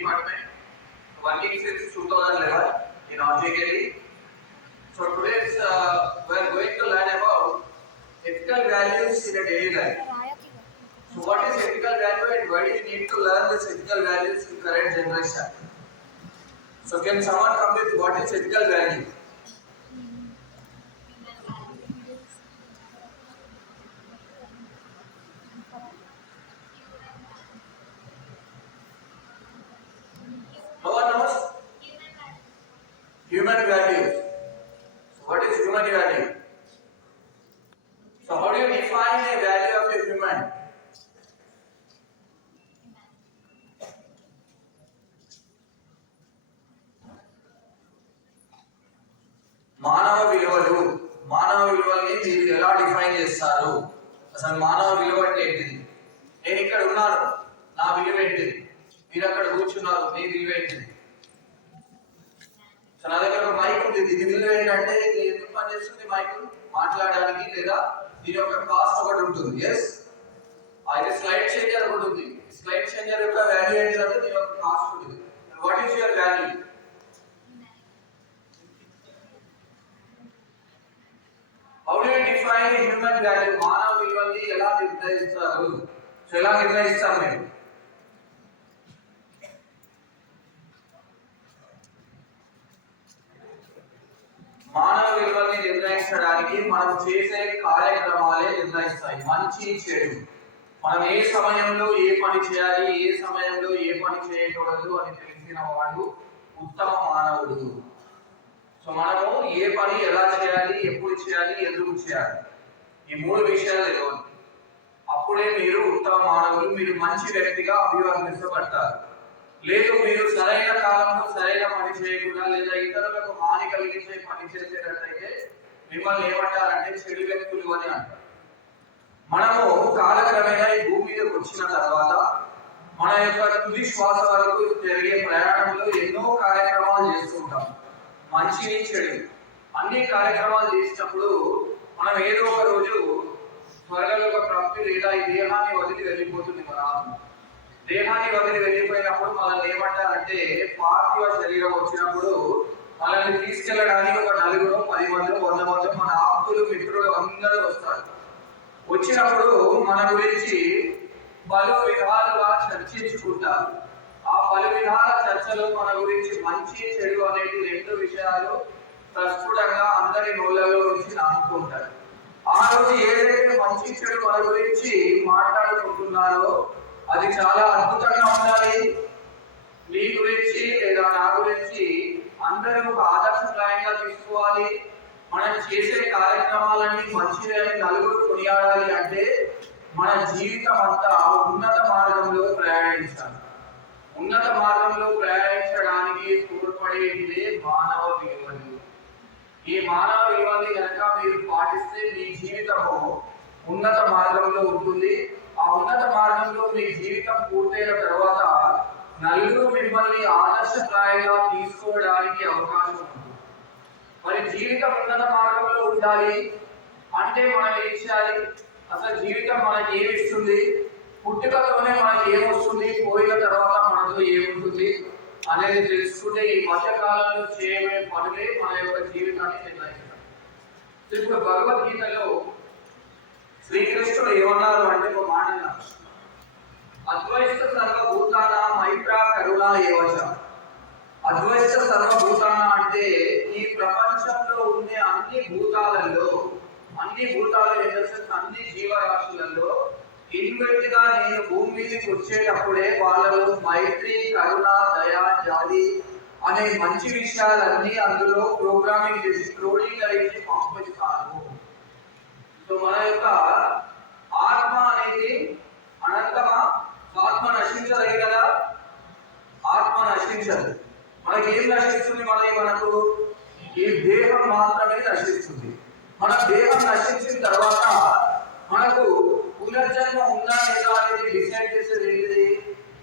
department working since 2011 in Objectively. So today we are going to learn about ethical values in a daily life. So what is ethical value and why do we need to learn this ethical values in current generation? So can someone come with what is ethical value? No one knows? Human values. So what is human value? So how do you define the value of a human? మానవ విలువల్ని మీరు ఎలా define చేస్తారు? అసలు మానవ విలువ అంటే ఏంటిది? నేను ఇక్కడ ఉన్నాను, నా విలువ ఏంటిది? మీరు అక్కడ కూర్చున్నారు, మీ విలువ ఏంటిది? సో నా దగ్గర ఒక మైక్ ఉంది, దీని విలువ ఏంటంటే ఇది ఎందుకు పనిచేస్తుంది? మైక్ మాట్లాడడానికి, లేదా దీని యొక్క కాస్ట్ ఒకటి ఉంటుంది. ఎస్, అయితే స్లైడ్ చేంజర్ ఒకటి ఉంది. స్లైడ్ చేంజర్ యొక్క వాల్యూ ఏంటంటే దీని యొక్క కాస్ట్ ఉంటుంది. What is your value? How do you define the human value? మానవ విలువల్ని ఎలా నిర్ణయిస్తారు? సో ఎలా నిర్ణయిస్తాం మేము? మానవ విలువల్ని నిర్ణయించడానికి మనం చేసే కార్యక్రమాలే నిర్ణయిస్తాయి. మంచి చెడు, మనం ఏ సమయంలో ఏ పని చేయాలి, ఏ సమయంలో ఏ పని చేయకూడదు అని తెలిసిన వాడు ఉత్తమ మానవుడు. సో మనము ఏ పని ఎలా చేయాలి, ఎప్పుడు చేయాలి, ఎందుకు చేయాలి, ఈ మూడు విషయాలు తెలియాలి. అప్పుడే మీరు ఉత్తమ మానవులు, మీరు మంచి వ్యక్తిగా అభివర్ణించబడతారు. లేదు మీరు సరైన కాలంలో సరైన పని చేయకుండా లేదా ఇతరులకు హాని కలిగించే పని చేసేటట్టయితే మిమ్మల్ని ఏమంటారంటే చెడు వ్యక్తులు అని అంటారు. మనము కాలక్రమేణా ఈ భూమి మీదకి వచ్చిన తర్వాత మన యొక్క తుది శ్వాస వరకు జరిగే ప్రయాణంలో ఎన్నో కార్యక్రమాలు చేస్తుంటాం. మంచి చెడు అన్ని కార్యక్రమాలు చేసినప్పుడు మనం ఏదో ఒక రోజు త్వరలో ప్రాప్తి లేదా ఈ దేహాన్ని వదిలి వెళ్ళిపోతుంది. మన ఆత్మ దేహాన్ని వదిలి వెళ్ళిపోయినప్పుడు మనల్ని ఏమంటారంటే పార్థివ శరీరం వచ్చినప్పుడు మనల్ని తీసుకెళ్ళడానికి ఒక 4, 10 మంది, 100 మంది మన ఆప్తులు, మిత్రులు అందరూ వస్తారు. వచ్చినప్పుడు మన గురించి పలు విధాలుగా చర్చించుకుంటారు. ఆ పలు విధాల చర్చలో మన గురించి మంచి చెడు అనేది 2 విషయాలు ప్రస్ఫుటంగా అందరి నోళ్ళలో నుంచి నాటుకుంటారు. ఆ రోజు ఏదైతే మంచి చెడు మన గురించి మాట్లాడుకుంటున్నారో అది చాలా అద్భుతంగా ఉండాలి. మీ గురించి లేదా నా గురించి అందరూ ఒక ఆదర్శప్రాయంగా తీసుకోవాలి. మనం చేసే కార్యక్రమాలన్నీ మంచిదని నలుగురు కొనియాడాలి అంటే మన జీవితం అంతా ఉన్నత మార్గంలో ప్రయాణించాలి. ఉన్నత మార్గంలో ప్రయాణించడానికి తోడ్పడేటివే మానవ విలువలు. ఈ మానవ విలువల్ని కనుక మీరు పాటిస్తే మీ జీవితము ఉన్నత మార్గంలో ఉంటుంది. ఆ ఉన్నత మార్గంలో మీ జీవితం పూర్తయిన తర్వాత నలుగురు మిమ్మల్ని ఆదర్శప్రాయంగా తీసుకోవడానికి అవకాశం ఉంటుంది. మరి జీవితం ఉన్నత మార్గంలో ఉండాలి అంటే మనం ఏం చేయాలి? అసలు జీవితం మనకి ఏమి ఇస్తుంది? పుట్టుకతోనే మనకి ఏమొస్తుంది, పోయిన తర్వాత మనతో ఏముంటుంది అనేది తెలుసుకుంటే ఈ మధ్యకాలంలో చేయబడే పనులే మన యొక్క జీవితాన్ని నిర్ణయిస్తాయి. ఇప్పుడు భగవద్గీతలో శ్రీకృష్ణుడు ఏమన్నారు అంటే ఒక మాట అన్నారు, అద్వైత సర్వభూతాన మైత్ర కరుణ ఏవచ. అద్వైత సర్వభూతాన అంటే ఈ ప్రపంచంలో ఉండే అన్ని భూతాలలో, అన్ని భూతాలు అన్ని జీవరాశులలో ఇన్వెంట్గా నేను భూమి మీదకి వచ్చేటప్పుడే వాళ్ళలో మైత్రి, కరుణ, దయ, జాలి అనే మంచి విషయాలన్నీ అందులో ప్రోగ్రామింగ్ చేసి క్రోడీకరించి పంపిస్తాను. సో మన యొక్క ఆత్మ అనేది అనంతమా? ఆత్మ నశించదు కదా, ఆత్మ నశించదు. మనకి ఏం నశిస్తుంది? మనకు ఈ దేహం మాత్రమే నశిస్తుంది. మన దేహం నశించిన తర్వాత మనకు పునర్జన్మ ఉందా లేదా అనేది డిసైడ్ చేసేది ఏంటిది?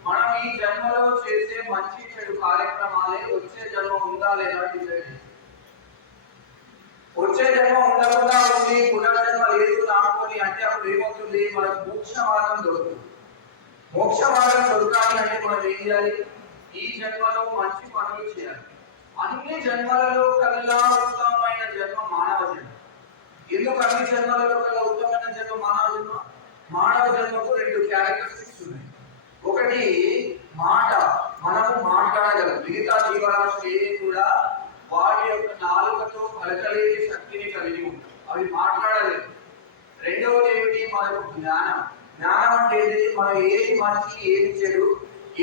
మనం ఈ జన్మలో చేసే మంచి చెడు కార్యక్రమాలే వచ్చే జన్మ ఉందా లేదా డిసైడ్ చేస్తుంది. వచ్చే జన్మ ఉండకుండా ఉంది, పునర్జన్మ లేదు నాకుని అంటే అప్పుడు ఏమవుతుంది? మనకు మోక్ష మార్గం దొరుకుతుంది. మోక్ష మార్గం దొరకాలి అంటే మనం ఏం చేయాలి? ఈ ఈ జన్మలో మంచి పనులు చేయాలి. అన్ని జన్మలలో కల్లా ఉత్తమమైన జన్మ మానవ జన్మ. ఎందుకు అన్ని జన్మలలో కల్లా ఉత్తమమైన జన్మ మానవ జన్మ? మానవ జన్మకు రెండు క్యారెక్టరిస్టిక్స్ ఉన్నాయి. ఒకటి మాట, మనము మాట్లాడగలం. మిగతా జీవరాశి కూడా వాటి యొక్క నాలుకతో పలకలేని శక్తిని కలిగి ఉంటాయి, అవి మాట్లాడలేదు. రెండవది ఏమిటి? మనకు జ్ఞానం. జ్ఞానం అంటే మనం ఏది మంచి ఏది చెడు,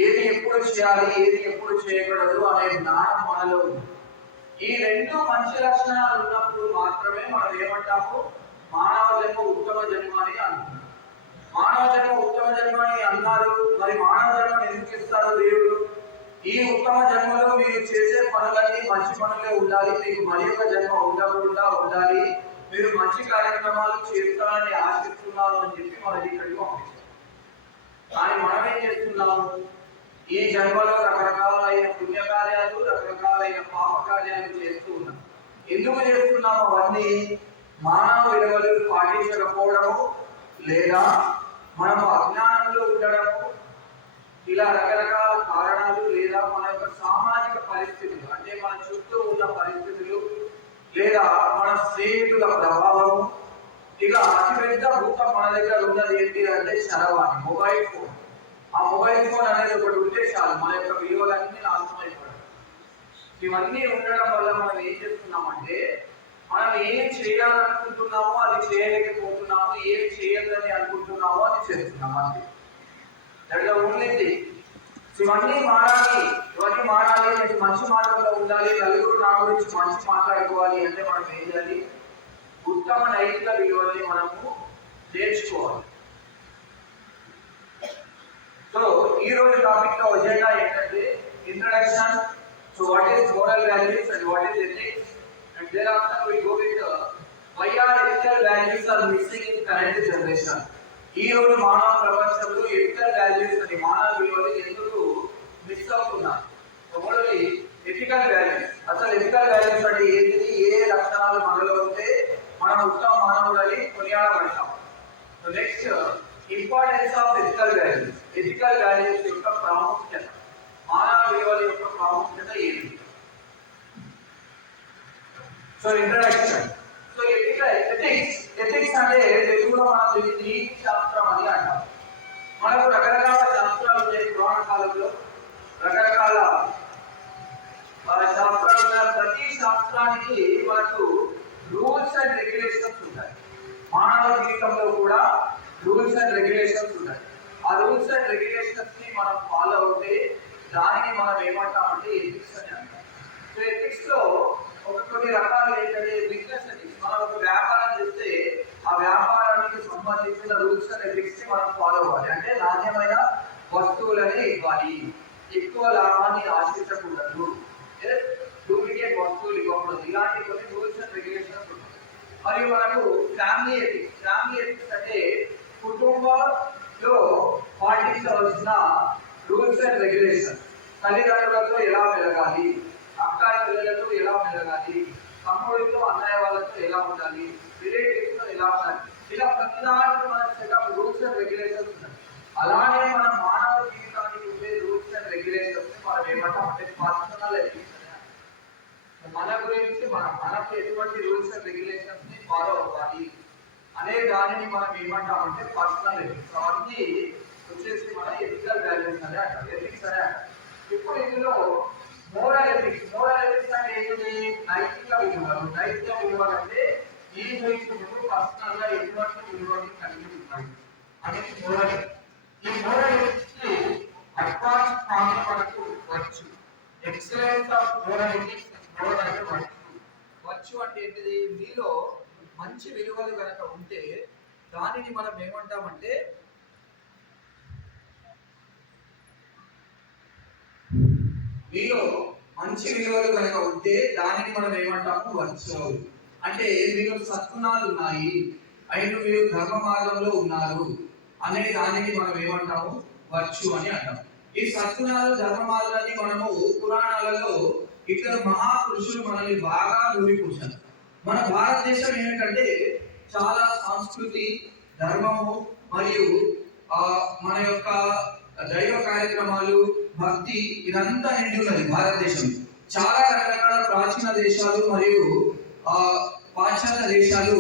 ఏది ఎప్పుడు చేయాలి ఏది ఎప్పుడు చేయకూడదు అనే జ్ఞానం మనలో ఉంది. ఈ రెండు మంచి లక్షణాలు ఉన్నప్పుడు మాత్రమే మనం ఏమంటాము? మానవ జన్మ ఉత్తమ జన్మ అని అంటున్నాం. మానవ జన్మ ఉత్తమ జన్మ అని అన్నారు. మరి మానవ జన్మను ఎందుకు ఇస్తారు దేవుడు? ఈ ఉత్తమ జన్మలో మీరు చేసే పనులన్నీ మంచి పనులే ఉండాలి, మీకు మరి ఒక జన్మ ఉండకుండా ఉండాలి, మీరు మంచి కార్యక్రమాలు చేస్తారని ఆశిస్తున్నాను అని చెప్పి మనకి ఇక్కడికి పంపించారు. కానీ మనం ఏం చేస్తున్నాము? ఈ జన్మలో రకరకాలైన పుణ్యకార్యాలు రకరకాలైన పాప కార్యాలు చేస్తూ ఉన్నాం. ఎందుకు చేస్తున్నాము అవన్నీ? మానవ విలువలు పాటించకపోవడము, లేదా మనము అజ్ఞానంలో ఉండడము, ఇలా రకరకాల కారణాలు, లేదా మన యొక్క సామాజిక పరిస్థితులు అంటే మన చుట్టూ ఉన్న పరిస్థితులు, లేదా మన స్నేహితుల ప్రభావము. ఇక అతిపెద్ద భూతం మన దగ్గర ఉన్నది ఏంటి అంటే చరవాణి, మొబైల్ ఫోన్. ఆ మొబైల్ ఫోన్ అనేది ఒకటి ఉంటే చాలు మన యొక్క విలువలన్నీ నాశనం అయిపోయాయి. ఇవన్నీ ఉండడం వల్ల మనం ఏం చేస్తున్నామంటే, మనం ఏం చేయాలనుకుంటున్నామో అది చేయలేకపోతున్నాము, ఏమి చేయొద్దని అనుకుంటున్నామో అది చేస్తున్నాము. అంతే. ఇవన్నీ మారాలి, నేను మంచి మార్గంలో ఉండాలి, నలుగురు నా గురించి మంచి మాట్లాడుకోవాలి అంటే మనం ఏం చేయాలి? ఉత్తమ నైతిక విలువల్ని మనము నేర్చుకోవాలి. సో ఈ రోజు టాపిక్ లో ఎజెండా ఏంటంటే introduction. So what is moral values and what is ethics, and thereafter we go with why are ethical values are missing in current generation. ఈ రోజు మానవ ప్రపంచంలో ఎథికల్ వాల్యూస్ అని మానవ విలువలు ఎందుకు మిస్ అవుతున్నారు? ఒకటి ఎథికల్ వాల్యూస్. అసలు ఎథికల్ వాల్యూస్ అంటే ఏంటిది? ఏ లక్షణాలు మనలో ఉంటే మనం ఉత్తమ మానవులని కొనియాడబడతాం. So next importance of ethical values. Ethical values యొక్క ప్రాముఖ్యత, మానవ విలువల యొక్క ప్రాముఖ్యత ఏంటి? So introduction. సో ఎథిక్స్ అంటే తెలుగులో మనం నీతి శాస్త్రం అని అంటాం. మనకు రకరకాల శాస్త్రాలు ఉన్నాయి. పురాణ కాలంలో రకరకాల శాస్త్రాలు ఉన్నాయి. ప్రతి శాస్త్రానికి మనకు రూల్స్ అండ్ రెగ్యులేషన్స్ ఉంటాయి. మానవ జీవితంలో కూడా రూల్స్ అండ్ రెగ్యులేషన్స్ ఉన్నాయి. ఆ రూల్స్ అండ్ రెగ్యులేషన్స్ ని మనం ఫాలో అవుతే దానిని మనం ఏమంటామంటే ఎథిక్స్ అని అంటాం. సో ఎథిక్స్ లో కొన్ని రకాలు ఏంటంటే బిజినెస్ ఎథిక్స్. మనం ఒక వ్యాపారం చేస్తే ఆ వ్యాపారానికి సంబంధించిన రూల్స్ అండ్ ఎథిక్స్ ని మనం ఫాలో అవ్వాలి. అంటే నాణ్యమైన వస్తువులని ఇవ్వాలి, ఎక్కువ లాభాన్ని ఆశించకూడదు, డూప్లికేట్ వస్తువులు ఇవ్వకూడదు. ఇలాంటి కొన్ని రూల్స్ అండ్ రెగ్యులేషన్స్ ఉంటాయి. మరియు మనకు ఫ్యామిలీ ఎథిక్స్ అంటే కుటుంబంలో పాటించవలసిన రూల్స్ అండ్ రెగ్యులేషన్స్. తల్లిదండ్రులతో ఎలా మెలగాలి, అక్క చెల్లెలతో ఎలా మెలగాలి, తమ్ముడితో అన్నయ్య వాళ్ళతో ఎలా ఉండాలి, రిలేటివ్స్ తో ఎలా ఉండాలి, ఇలా ప్రతిదానికి మన సెటప్ రూల్స్ అండ్ రెగ్యులేషన్స్ ఉన్నాయి. అలానే మన మానవ జీవితానికి ఉండే రూల్స్ అండ్ రెగ్యులేషన్స్ మనం ఏమంటాం అంటే పర్సనల్ ఎథిక్స్. మన గురించి మనకు ఎటువంటి రూల్స్ అండ్ రెగ్యులేషన్స్ ని ఫాలో అవ్వాలి అనే దానిని మనం ఏమంటామంటే పర్సనల్ ఎథిక్స్. అవన్నీ వచ్చేసి మన ఎథికల్ వాల్యూస్ అనే అంటారు, ఎథిక్స్ అనే అంటారు. ఇప్పుడు ఇందులో మోరల్ ఎథిక్స్ అంటే ఏంటి? నైతిక విలువలు. నైతిక విలువలు అంటే ఈ వ్యక్తులు పర్సనల్ గా ఎటువంటి విలువలు కలిగి ఉన్నాయి అనేది మోరల్ ఎథిక్స్. ఈ మోరల్ ఎథిక్స్ కి అడ్వాన్స్ ఫామ్ మనకు వచ్చు. Excellence of moral ethics. వచ్చు అంటే ఏంటిది? మీలో మంచి విలువలు కనుక ఉంటే దానిని మనం ఏమంటామంటే మీలో మంచి విలువలు కనుక ఉంటే దానిని మనం ఏమంటాము? వచ్చు. అంటే మీలో సద్గుణాలు ఉన్నాయి, అయిన మీరు ధర్మ మార్గంలో ఉన్నారు అనే దానిని మనం ఏమంటాము? వచ్చు అని అంటాం. ఈ సద్గుణాలు ధర్మ మార్గాన్ని మనము పురాణాలలో ఇద్దరు మహాపురుషులు మనల్ని బాగా నూరిపోశారు. మన భారతదేశం ఏమిటంటే చాలా సంస్కృతి, ధర్మము మరియు మన యొక్క దైవ కార్యక్రమాలు భక్తి ఇదంతా నిండి ఉన్నది భారతదేశం. చాలా రకరకాల ప్రాచీన దేశాలు మరియు పాశ్చాత్య దేశాలు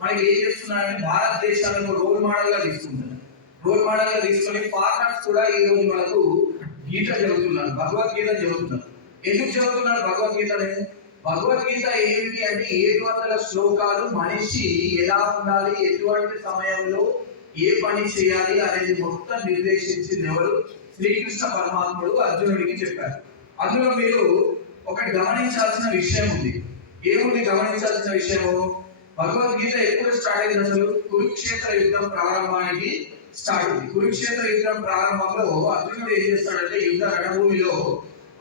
మనకి ఏం చేస్తున్నారంటే భారతదేశాలను రోల్ మోడల్ గా తీసుకుంటున్నారు. రోల్ మోడల్ గా తీసుకొని ఫారినర్స్ కూడా ఈ రోజు మనకు గీత చదువుతున్నారు, భగవద్గీత చదువుతున్నారు. ఎందుకు చదువుతున్నారు భగవద్గీతని? భగవద్గీత ఏమిటి అంటే 700 శ్లోకాలు మనిషి ఎలా ఉండాలి, ఎటువంటి సమయంలో ఏ పని చేయాలి అనేది మొత్తం నిర్దేశించింది ఎవరు? శ్రీకృష్ణ పరమాత్ముడు అర్జునుడికి చెప్పారు. అందులో మీరు ఒకటి గమనించాల్సిన విషయం ఉంది. ఏముంది గమనించాల్సిన విషయము? భగవద్గీత ఎప్పుడు స్టార్ట్ అయింది? అసలు కురుక్షేత్ర యుద్ధం ప్రారంభానికి స్టార్ట్ అయింది. కురుక్షేత్ర యుద్ధం ప్రారంభంలో అర్జునుడు ఏం చేస్తాడంటే యుద్ధ రణభూమిలో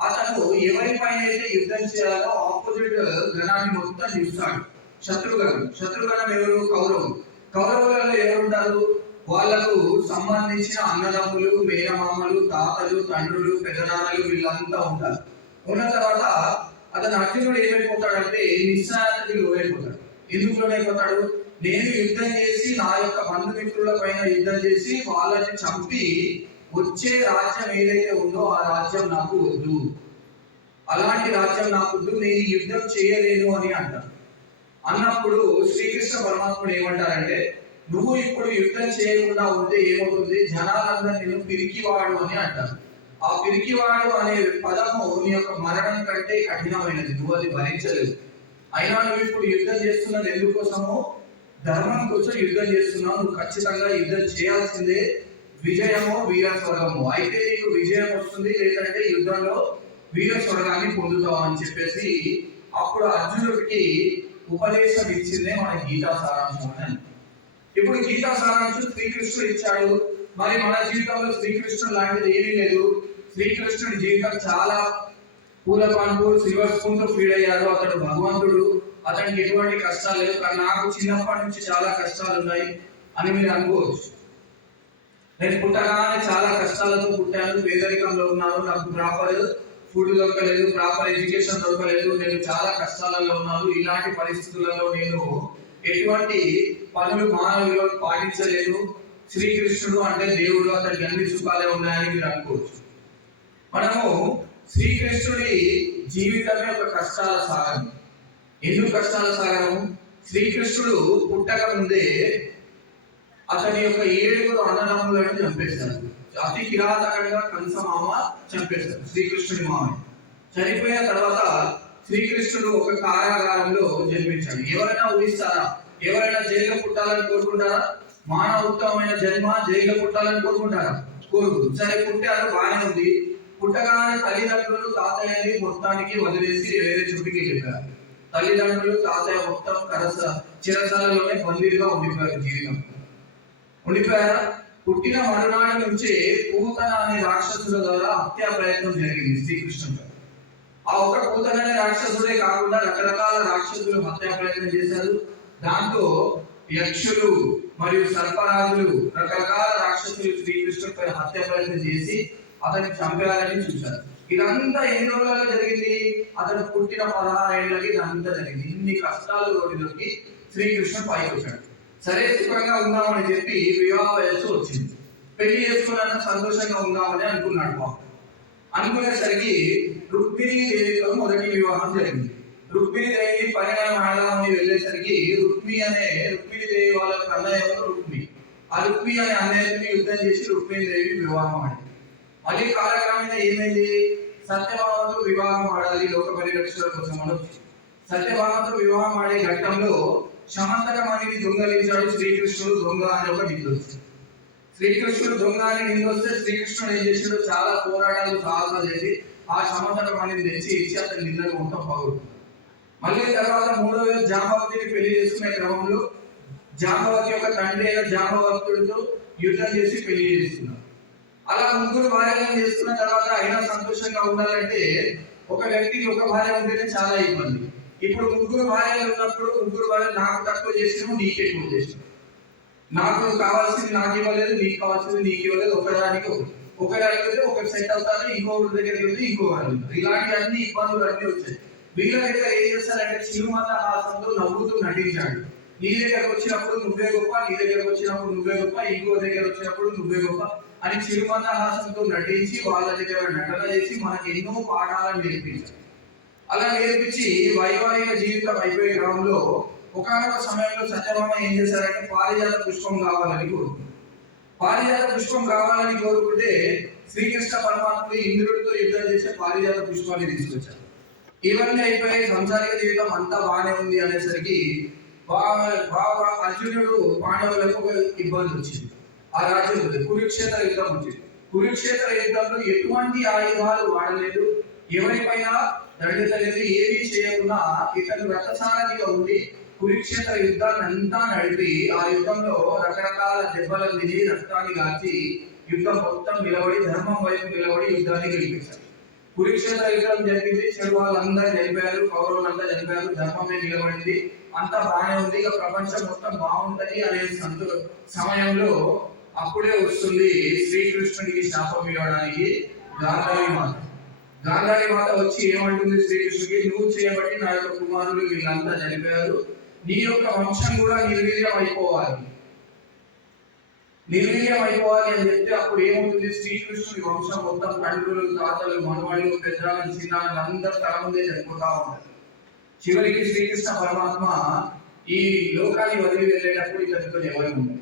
అతను ఎవరిపైన అయితే యుద్ధం చేయాలో ఆపోజిట్ గణాన్ని మొత్తం చూస్తాడు. శత్రుగణం ఎవరు? కౌరవులు. కౌరవులలో ఎవరుంటారు? వాళ్లకు సంబంధించిన అన్నదమ్ములు, మేనమామలు, తాతలు, తండ్రులు, పెదనాన్నలు వీళ్ళంతా ఉంటారు. ఉన్న తర్వాత అతను అర్జునుడు ఏమైపోతాడంటే నిస్సాయతకి లోనైపోతాడు. ఎందుకు లోనైపోతాడు? నేను యుద్ధం చేసి నా యొక్క బంధుమిత్రుల పైన యుద్ధం చేసి వాళ్ళని చంపి వచ్చే రాజ్యం ఏదైతే ఉందో ఆ రాజ్యం నాకు వద్దు, అలాంటి రాజ్యం నాకు వద్దు, నేను యుద్ధం చేయలేను అని అంటాను. అన్నప్పుడు శ్రీకృష్ణ పరమాత్ముడు ఏమంటారంటే నువ్వు ఇప్పుడు యుద్ధం చేయకుండా ఉంటే ఏమవుతుంది? జనాలందరూ నిన్ను పిరికివాడు అని అంటారు. ఆ పిరికివాడు అనే పదము నీ యొక్క మరణం కంటే కఠినమైనది, నువ్వు అది భరించలేదు. అయినా నువ్వు ఇప్పుడు యుద్ధం చేస్తున్నది ఎందుకోసము? ధర్మం కోసం యుద్ధం చేస్తున్నావు. నువ్వు ఖచ్చితంగా యుద్ధం చేయాల్సిందే. విజయమో వీర స్వర్గము, అయితే నీకు విజయం వస్తుంది, లేదంటే యుద్ధంలో వీర స్వర్గాన్ని పొందుతావు అని చెప్పేసి అప్పుడు అర్జునుడికి ఉపదేశం ఇచ్చిందే మన గీతా సారాంశం అని. ఇప్పుడు గీతా సారాంశం శ్రీకృష్ణుడు ఇచ్చాడు. మరి మన జీవితంలో శ్రీకృష్ణుడు లాంటిది ఏమీ లేదు. శ్రీకృష్ణుడి జీవితం చాలా పూల పంపు సిల్వర్ స్పూన్ తో ఫీడ్ అయ్యారు. అతడు భగవంతుడు, అతనికి ఎటువంటి కష్టాలు లేవు. కానీ నాకు చిన్నప్పటి నుంచి చాలా కష్టాలు ఉన్నాయి అని మీరు అనుకోవచ్చు. నేను పుట్టగానే చాలా కష్టాలతో పుట్టాను, పేదరికంలో ఉన్నాను, నాకు ప్రాపర్ ఫుడ్ దొరకలేదు, ప్రాపర్ ఎడ్యుకేషన్ దొరకలేదు, నేను చాలా కష్టాలలో ఉన్నాను. ఇలాంటి పరిస్థితులలో నేను ఎటువంటి పనులు మానవులు పాటించలేదు. శ్రీకృష్ణుడు అంటే దేవుడు, అతనికి అన్ని సుఖాలే ఉన్నాయని మీరు అనుకోవచ్చు. మనము శ్రీకృష్ణుడి జీవితమే ఒక కష్టాల సాగరం. ఎందుకు కష్టాల సాగరం? శ్రీకృష్ణుడు పుట్టక ముందే అతని యొక్క 7 అన్నదమ్ములను చంపేశారు. అతి కిరాతకంగా కంస మామ చంపేశారు శ్రీకృష్ణుడి మామ. చనిపోయిన తర్వాత శ్రీకృష్ణుడు ఒక కారాగారంలో జన్మించాడు. ఎవరైనా ఊహిస్తారా? ఎవరైనా జైల్లో పుట్టాలని కోరుకుంటారా? మానవోత్తమైన జన్మ జైల్లో పుట్టాలని కోరుకుంటారా? కోరుకు. సరే పుట్టారు, బాగానే ఉంది. పుట్టగానే తల్లిదండ్రులు తాతయ్యని మొత్తానికి వదిలేసి వేరే చుట్టుకి వెళ్ళిపోయారు. తల్లిదండ్రులు తాతయ్య మొత్తం చిరసాలలోనే బందీలుగా ఉండిపోయారు. జీవితం ఉండిపోయారా? పుట్టిన మరునాడు నుంచే పూతన అనే రాక్షసుల ద్వారా హత్యా ప్రయత్నం జరిగింది శ్రీకృష్ణుడు. ఆ ఒక పూతన అనే రాక్షసుడే కాకుండా రకరకాల రాక్షసులు హత్యా ప్రయత్నం చేశారు. దాంతో యక్షులు మరియు సర్పరాజులు రకరకాల రాక్షసులు శ్రీకృష్ణుడి పైన హత్యా ప్రయత్నం చేసి అతన్ని చంపేయాలని చూశారు. ఇదంతా ఎన్ని రోజులలో జరిగింది? అతను పుట్టిన 16 ఏళ్ళకి ఇదంతా జరిగింది. ఇన్ని కష్టాలు రోడ్డులోకి శ్రీకృష్ణుడు పైకి వచ్చాడు. సరే సుఖంగా ఉందామని చెప్పి వివాహ వయస్సు వచ్చింది. పెళ్లి చేసుకున్న సంతోషంగా ఉందామని అనుకున్నాడు పాపం. అనుకునేసరికి రుక్మిణీ దేవితో మొదటి వివాహం జరిగింది. రుక్మిణీ దేవి పరిణామం ఆడదామని వెళ్ళేసరికి రుక్మిణీ దేవి వాళ్ళ అన్నయ్య రుక్మి. ఆ రుక్మి అనే అన్నయ్యని యుద్ధం చేసి రుక్మిణీ దేవి వివాహం ఆడింది. మళ్ళీ కాలక్రమేణా ఏమైంది? సత్యభామతో వివాహం ఆడాలి లోక పరిరక్షణ కోసం అని వచ్చింది. సత్యభామతో వివాహం ఆడే ఘట్టంలో సమంతకమణిని దొంగలించాడు శ్రీకృష్ణుడు. దొంగ అని ఒక నిందొచ్చింది. శ్రీకృష్ణుడు దొంగ అని నిందొస్తే శ్రీకృష్ణుడు ఏం చేసాడు? చాలా పోరాటాలు సాహసాలు చేసి ఆ సమంతకమణిని తెచ్చి ఇచ్చి అతని నిందలు మొత్తం పగులుతుంది. మళ్ళీ తర్వాత 3వ జాంబవతిని పెళ్లి చేసుకునే క్రమంలో జాంబవతి యొక్క తండ్రి అయిన జాంబవతుడితో యుద్ధం చేసి పెళ్లి చేస్తున్నారు. అలా 3 భార్యలను చేసుకున్న తర్వాత అయినా సంతోషంగా ఉండాలంటే ఒక వ్యక్తికి ఒక భార్య ఉంటేనే చాలా ఇబ్బంది. ఇప్పుడు 3 భార్యలు ఉన్నప్పుడు 3 భార్యలు నాకు తక్కువ చేసినావు, నీకు ఎక్కువ చేసినావు, నాకు కావాల్సింది నాకు ఇవ్వలేదు, నీకు కావాల్సింది నీకు ఇవ్వలేదు, ఒకదానికి ఒకటి సెట్ అవుతారు, ఇంకొకరి దగ్గరికి వెళ్తే ఇంకొకరు ఉంటారు. ఇలాంటి అన్ని ఇబ్బందులు అన్నీ వచ్చాయి. వీళ్ళ దగ్గర ఏం చేస్తారంటే చిరుమత హాసంతో నవ్వుతూ నటించాడు. నీ దగ్గరకు వచ్చినప్పుడు నువ్వే గొప్ప, నీ దగ్గరకు వచ్చినప్పుడు నువ్వే గొప్ప, ఇంకో దగ్గర వచ్చినప్పుడు నువ్వే గొప్ప అని చిరుమందహాసంతో నటించి వాళ్ళ దగ్గర నటన చేసి మనకి ఎన్నో పాఠాలను నేర్పించారు. అలా నేర్పించి వైవాహిక జీవితం అయిపోయే క్రమంలో ఒకనొక సమయంలో సత్యభామ ఏం చేశారంటే పారిజాత పుష్పం కావాలని కోరుకుంటారు. పారిజాత పుష్పం కావాలని కోరుకుంటే శ్రీకృష్ణ పరమాత్ముడు ఇంద్రుడితో యుద్ధం చేసే పారిజాత పుష్పాన్ని తీసుకొచ్చారు. ఇవన్నీ అయిపోయి సంసారిక జీవితం అంతా బాగానే ఉంది అనేసరికి అర్జునుడు పాండవులకు ఒక ఇబ్బంది వచ్చింది. ఆ రాజ్యంలో కురుక్షేత్ర యుద్ధం వచ్చింది. కురుక్షేత్ర యుద్ధంలో ఎటువంటి ఆయుధాలు వాడలేదు, ఎవరిపైన దళిత లేదు, ఏమీ చేయకుండా ఇతను రథసారథిగా ఉండి కురుక్షేత్ర యుద్ధాన్ని అంతా నడిపి ఆ యుద్ధంలో రకరకాల దెబ్బలను తిని రక్తాన్ని కాచి యుద్ధం మొత్తం నిలబడి ధర్మం వైపు నిలబడి యుద్ధాన్ని గెలిపించారు. కురుక్షేత్ర యుద్ధం జరిగింది, చెడు వాళ్ళందరూ చనిపోయారు, కౌరవులంతా చనిపోయారు, ధర్మమే నిలబడింది, అంతా బాగానే ఉంది, ఇక ప్రపంచం మొత్తం బాగుంటది అనే సమయంలో అప్పుడే వస్తుంది శ్రీకృష్ణుడికి శాపం ఇవ్వడానికి గాంధారి మాత. గాంధారి మాత వచ్చి ఏమంటుంది శ్రీకృష్ణుడికి, నువ్వు చేయబట్టి నా యొక్క కుమారులు వీళ్ళంతా చనిపోయారు, నీ యొక్క వంశం కూడా నిర్వీర్యం అయిపోవాలి అని చెప్తే అప్పుడు ఏమవుతుంది, శ్రీకృష్ణుడి వంశం మొత్తం తండ్రులు, తాతలు, మనవాళ్ళు, పెద్దలు, చిన్నాళ్ళు అందరూ తల ముందే చనిపోతా ఉంటారు. చివరికి శ్రీకృష్ణ పరమాత్మ ఈ లోకాన్ని వదిలి వెళ్ళేటప్పుడు ఇతనితో ఎవరు ఉంటారు.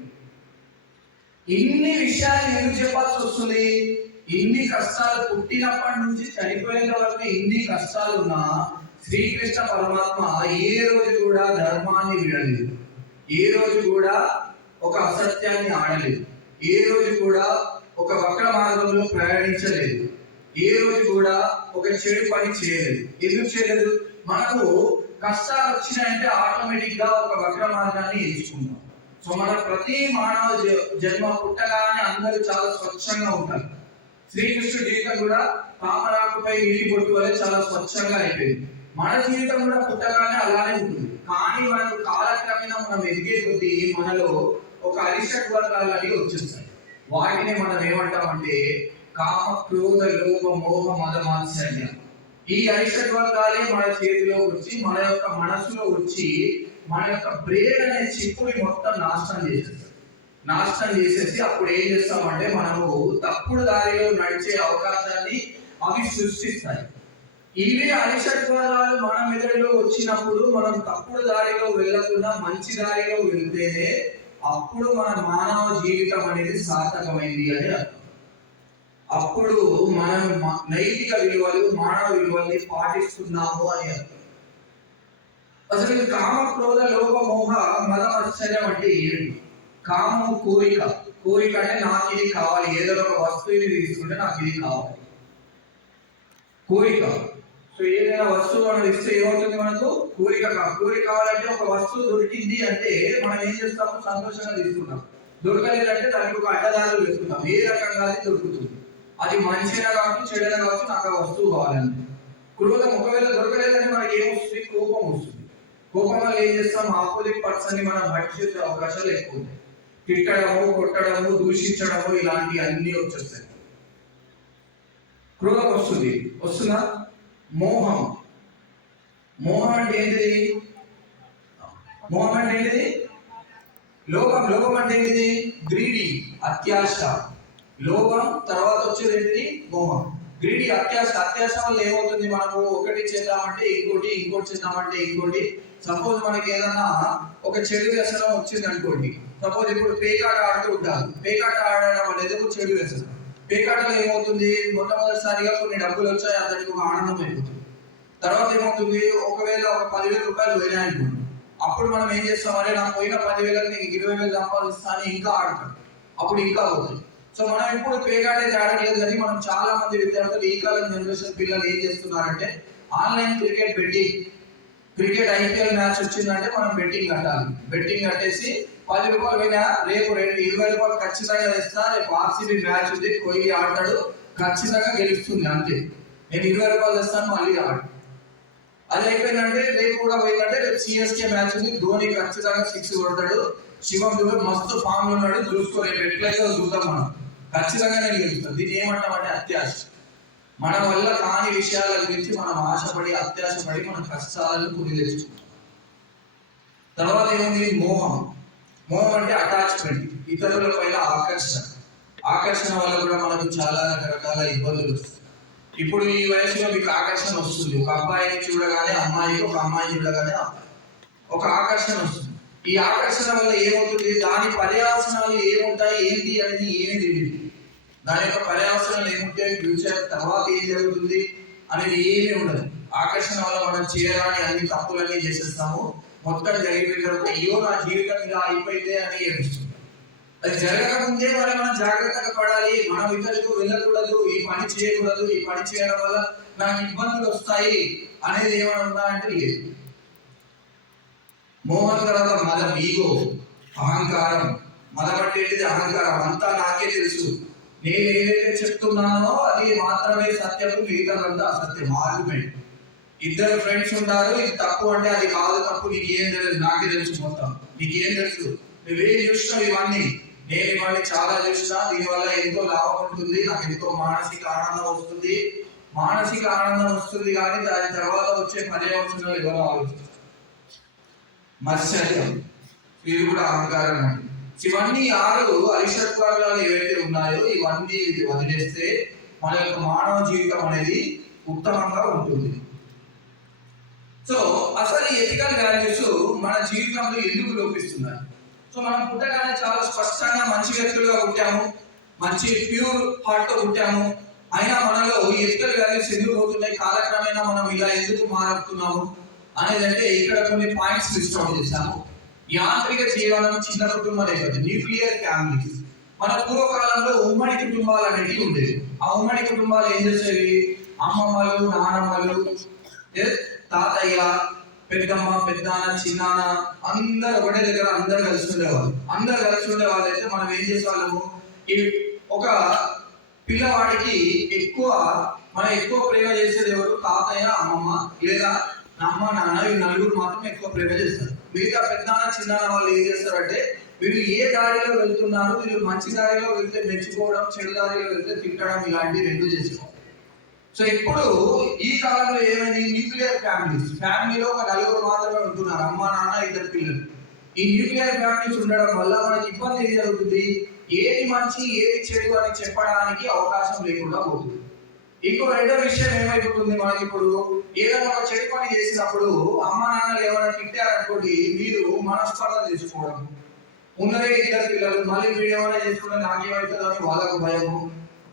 ఇన్ని విషయాలు ఎందుకు చెప్పాల్సి వస్తుంది? ఇన్ని కష్టాలు పుట్టినప్పటి నుంచి చనిపోయేంత వరకు ఇన్ని కష్టాలు ఉన్నా శ్రీకృష్ణ పరమాత్మ ఏ రోజు కూడా ధర్మాన్ని విడలేదు, ఏ రోజు కూడా ఒక అసత్యాన్ని ఆడలేదు, ఏ రోజు కూడా ఒక వక్ర మార్గంలో ప్రయాణించలేదు, ఏ రోజు కూడా ఒక చెడు పని చేయలేదు. ఎందుకు చేయలేదు? మనకు కష్టాలు వచ్చినాయంటే ఆటోమేటిక్ గా ఒక వక్ర మార్గాన్ని ఎంచుకుంటాం. సో మన ప్రతి మానవ జన్మ పుట్టగానే అందరూ చాలా స్వచ్ఛంగా ఉంటారు. శ్రీకృష్ణుడి జీవితం కూడా తామరాకుపై నీటి బొట్టు వల్ల చాలా స్వచ్ఛంగా అయిపోయింది. మన జీవితం కూడా పుట్టగానే అలానే ఉంటుంది. కానీ మనకు కాలక్రమేణా మనం ఎదిగే కొద్దీ మనలో ఒక అరిషడ్ వర్గాలు అనేవి వచ్చేస్తాయి. వాటిని మనం ఏమంటామంటే కామ, క్రోధ, లోభ, మోహ, మద, మాత్సర్యం. ఈ అరిషడ్ వర్గాలే మన చేతిలో వచ్చి మన యొక్క మనసులో వచ్చి మన యొక్క బ్రెయిన్ అనే చిప్పుని మొత్తం నాశనం చేసేసి అప్పుడు ఏం చేస్తామంటే మనము తప్పుడు దారిలో నడిచే అవకాశాన్ని అవి సృష్టిస్తాయి. ఇవి అరిషడ్ వర్గాలు మన మెదడులో వచ్చినప్పుడు మనం తప్పుడు దారిలో వెళ్ళకుండా మంచి దారిలో వెళ్తేనే అప్పుడు మన మానవ జీవితం అనేది సార్థకమైంది అని అర్థం. అప్పుడు మనం నైతిక విలువలు, మానవ విలువల్ని పాటిస్తున్నాము అని అర్థం. అసలు కామ, క్రోధ, లోభ, మోహ, మద, ఆశ్చర్యం అంటే ఏంటి? కామము కోరిక అంటే నాకు ఇది కావాలి, ఏదో ఒక వస్తువుని తీసుకుంటే నాకు ఇది కావాలి, కోరిక. సో ఏదైనా వస్తువు మనం ఇస్తే ఏమవుతుంది, మనకు కోరిక కావాలంటే ఒక వస్తువు దొరికింది అంటే మనం ఏం చేస్తాము, సంతోషంగా తీసుకుంటాం. దొరకలేదంటే దానికి ఒక అడ్డదారులు వేసుకుంటాం. ఏ రకంగా అది దొరుకుతుంది, అది మంచిగా కావచ్చు, చెడైనా కావచ్చు, నాకు ఆ వస్తువు కావాలంటే. క్రోధం ఒకవేళ దొరకలేదంటే మనకి ఏమొస్తుంది, కోపం వస్తుంది. కోపం వల్ల ఏం చేస్తాం, ఆపోజిట్ పర్సన్ ని మనం హర్ట్ చేసే అవకాశాలు ఎక్కువ ఉంటాయి. తిట్టడము, కొట్టడము, దూషించడము ఇలాంటి అన్ని వచ్చేస్తాయి. క్రోధం వస్తుందా? మోహం అంటే ఏంటిది? లోభం అంటే ఏంటిది? గ్రీడీ, అత్యాశ. లోభం తర్వాత వచ్చేది ఏంటిది? మోహం. గ్రీడీ, అత్యాశ వల్ల ఏమవుతుంది, మనము ఒకటి చేద్దామంటే ఇంకోటి చేద్దామంటే ఇంకోటి. సపోజ్ మనకి ఏదన్నా ఒక చెడు వ్యసనం వచ్చింది అనుకోండి. సపోజ్ ఇప్పుడు పేకాట ఆడుతూ ఉంటారు. పేకాట ఆడడం అనేది ఒక చెడు వ్యసనం. పేకాటలో ఏమవుతుంది, మొట్టమొదటిసారిగా కొన్ని డబ్బులు వచ్చాయి, అతనికి ఒక ఆనందం అయిపోతుంది. తర్వాత ఏమవుతుంది, ఒకవేళ ఒక 10,000 రూపాయలు పోయినాయనుకోండి. అప్పుడు మనం ఏం చేస్తామంటే నాకు పోయిన 10,000 నీకు 20,000 సంపాదిస్తాను ఇంకా ఆడతాం, అప్పుడు ఇంకా అవుతుంది. సో మనం ఇప్పుడు పేకాటే ఆడట్లేదు, కానీ మనం చాలా మంది విద్యార్థులు ఈ కాలం జనరేషన్ పిల్లలు ఏం చేస్తున్నారంటే ఆన్లైన్ క్రికెట్ IPL మ్యాచ్ వచ్చిందంటే మనం బెట్టింగ్ కట్టేసి 10 రూపాయలు పోయినా రేపు 20 రూపాయలు ఖచ్చితంగా వేస్తా, రేపు RCB మ్యాచ్ ఉంది, కోహ్లీ ఆడతాడు, ఖచ్చితంగా గెలుస్తుంది, అంతే, నేను 20 రూపాయలు తెస్తాను, మళ్ళీ ఆడు. అది అయిపోయిందంటే రేపు కూడా పోయిందంటే రేపు CSK మ్యాచ్ ఉంది, ధోని ఖచ్చితంగా 6 కొడతాడు, శివం దుబే మస్తు ఫామ్ లో ఉన్నాడు, చూసుకో రేపు ఎట్లయితే చూద్దాం, మనం ఖచ్చితంగా నేను గెలుస్తాను. దీన్ని ఏమంటామంటే అత్యాశ. మన వల్ల కాని విషయాల గురించి మనం ఆశపడి అత్యాశపడి మన కష్టాలను కొని తెచ్చుకుంటాం. తర్వాత ఏముంది? మోహం అంటే అటాచ్మెంట్, ఇతరుల పైన ఆకర్షణ. ఆకర్షణ వల్ల కూడా మనకు చాలా రకరకాల ఇబ్బందులు వస్తాయి. ఇప్పుడు ఈ వయసులో మీకు ఆకర్షణ వస్తుంది. ఒక అబ్బాయిని చూడగానే అమ్మాయికి, ఒక అమ్మాయిని చూడగానే ఒక ఆకర్షణ వస్తుంది. ఈ ఆకర్షణ వల్ల ఏమవుతుంది, దాని పర్యావసనాలు ఏముంటాయి ఏంటి అనేది ఏమి తెలియదు. దాని యొక్క పర్యావసనాలు ఏముంటాయి, ఫ్యూచర్ తర్వాత ఏం జరుగుతుంది అనేది ఏమీ ఉండదు. ఆకర్షణ వల్ల మనం చేయరాని అన్ని తప్పులన్నీ చేసేస్తాము. మొత్తం జరిగిపోయిన తర్వాత అయ్యో నా జీవితం ఇలా అయిపోయిందే అని ఏడుస్తుంది. అది జరగకముందే మరి మనం జాగ్రత్తగా పడాలి. మనం ఇతరులకు వెళ్ళకూడదు, ఈ పని చేయకూడదు, ఈ పని చేయడం వల్ల నాకు ఇబ్బందులు వస్తాయి అనేది ఏమైనా ఉందా అంటే లేదు. మోహం తర్వాత మదం, ఈగో, అహంకారం. మదం అంటే అహంకారం. అంతా నాకే తెలుసు, నేను ఏదైతే చెప్తున్నానో అది మాత్రమే సత్యము, మిగతాదంతా అసత్యం. ఆర్గ్యుమెంట్. ఇద్దరు ఫ్రెండ్స్ ఉంటారు, ఇది తప్పు అంటే అది కాదు తప్పు, నీకేం తెలియదు, నాకే తెలుసు, మొత్తం నీకేం తెలుసు, నువ్వేం చూసినావు ఇవన్నీ, నేను ఇవన్నీ చాలా చూసినా, దీనివల్ల ఎంతో లాభం ఉంటుంది, నాకు ఎంతో మానసిక ఆనందం వస్తుంది. మానసిక ఆనందం వస్తుంది కానీ దాని తర్వాత వచ్చే పర్యవసనాలు ఎవరో ఆలోచిస్తారు. మత్సర్యం, ఇది కూడా అహంకారం. ఇవన్నీ 6 అరిషత్వాలు ఏవైతే ఉన్నాయో ఇవన్నీ వదిలేస్తే మన యొక్క మానవ జీవితం అనేది ఉత్తమంగా ఉంటుంది. సో అసలు ఈ ఎథికల్ వాల్యూస్ మన జీవితంలో ఎందుకు లోపిస్తున్నాయి? సో మనం పుట్టగానే చాలా స్పష్టంగా మంచి వ్యక్తులుగా పుట్టాము, మంచి ప్యూర్ హార్ట్ తో పుట్టాము. అయినా మనలో ఈ ఎథికల్ వాల్యూస్ ఎందుకు పోతున్నాయి, కాలక్రమేణా మనం ఇలా ఎందుకు మారుతున్నాము అనేది అంటే ఇక్కడ కొన్ని పాయింట్స్ లిస్ట్ అవుట్ చేశాము. యాంత్రిక జీవనం, చిన్న కుటుంబ నేపథ్యం, న్యూక్లియర్ ఫ్యామిలీస్. మన పూర్వకాలంలో ఉమ్మడి కుటుంబాలు అనేవి ఉండేవి. ఆ ఉమ్మడి కుటుంబాలు ఏం చేసేవి, అమ్మమ్మలు, నానమ్మలు, తాతయ్య, పెద్దమ్మ, పెద్దనాన్న, చిన్నాన్న అందరు ఒకటే దగ్గర అందరు కలిసి ఉండేవాళ్ళు. అందరు కలిసి ఉండేవాళ్ళు అయితే మనం ఏం చేసేవాళ్ళము, ఈ ఒక పిల్లవాడికి మనం ఎక్కువ ప్రేమ చేసేది ఎవరు, తాతయ్య, అమ్మమ్మ లేదా అమ్మ, నాన్న, ఈ నలుగురు మాత్రం ఎక్కువ ప్రేమ చేస్తారు. మిగతా పెద్దనాన్న, చిన్నాన్న వాళ్ళు ఏం చేస్తారంటే వీళ్ళు ఏ దారిలో వెళ్తున్నారు, వీళ్ళు మంచి దారిలో వెళ్తే మెచ్చుకోవడం, చెడు దారిలో వెళ్తే తిట్టడం, ఇలాంటి 2 చేసుకోవాలి. సో ఇప్పుడు ఈ కాలంలో ఏమైంది, న్యూక్లియర్ ఫ్యామిలీస్. ఫ్యామిలీలో ఒక 4 మాత్రమే ఉంటున్నారు, అమ్మ, నాన్న, 2 పిల్లలు. ఈ న్యూక్లియర్ ఫ్యామిలీస్ ఉండడం వల్ల మనకి ఇబ్బంది ఏం జరుగుతుంది, ఏది మంచి ఏది చెడు అని చెప్పడానికి అవకాశం లేకుండా పోతుంది. ఇంకో రెండో విషయం ఏమైపోతుంది, మనకి ఇప్పుడు ఏదైనా ఒక చెడు పని చేసినప్పుడు అమ్మ నాన్నలు ఎవరైనా తిట్టారనుకోండి, మీరు మనస్పర్ధ చేసుకోవడం, ఉన్నదే 2 పిల్లలు, మళ్ళీ వీడు ఏమైనా చేసుకుంటే నాకేమవుతుందో అని వాళ్ళకు భయము.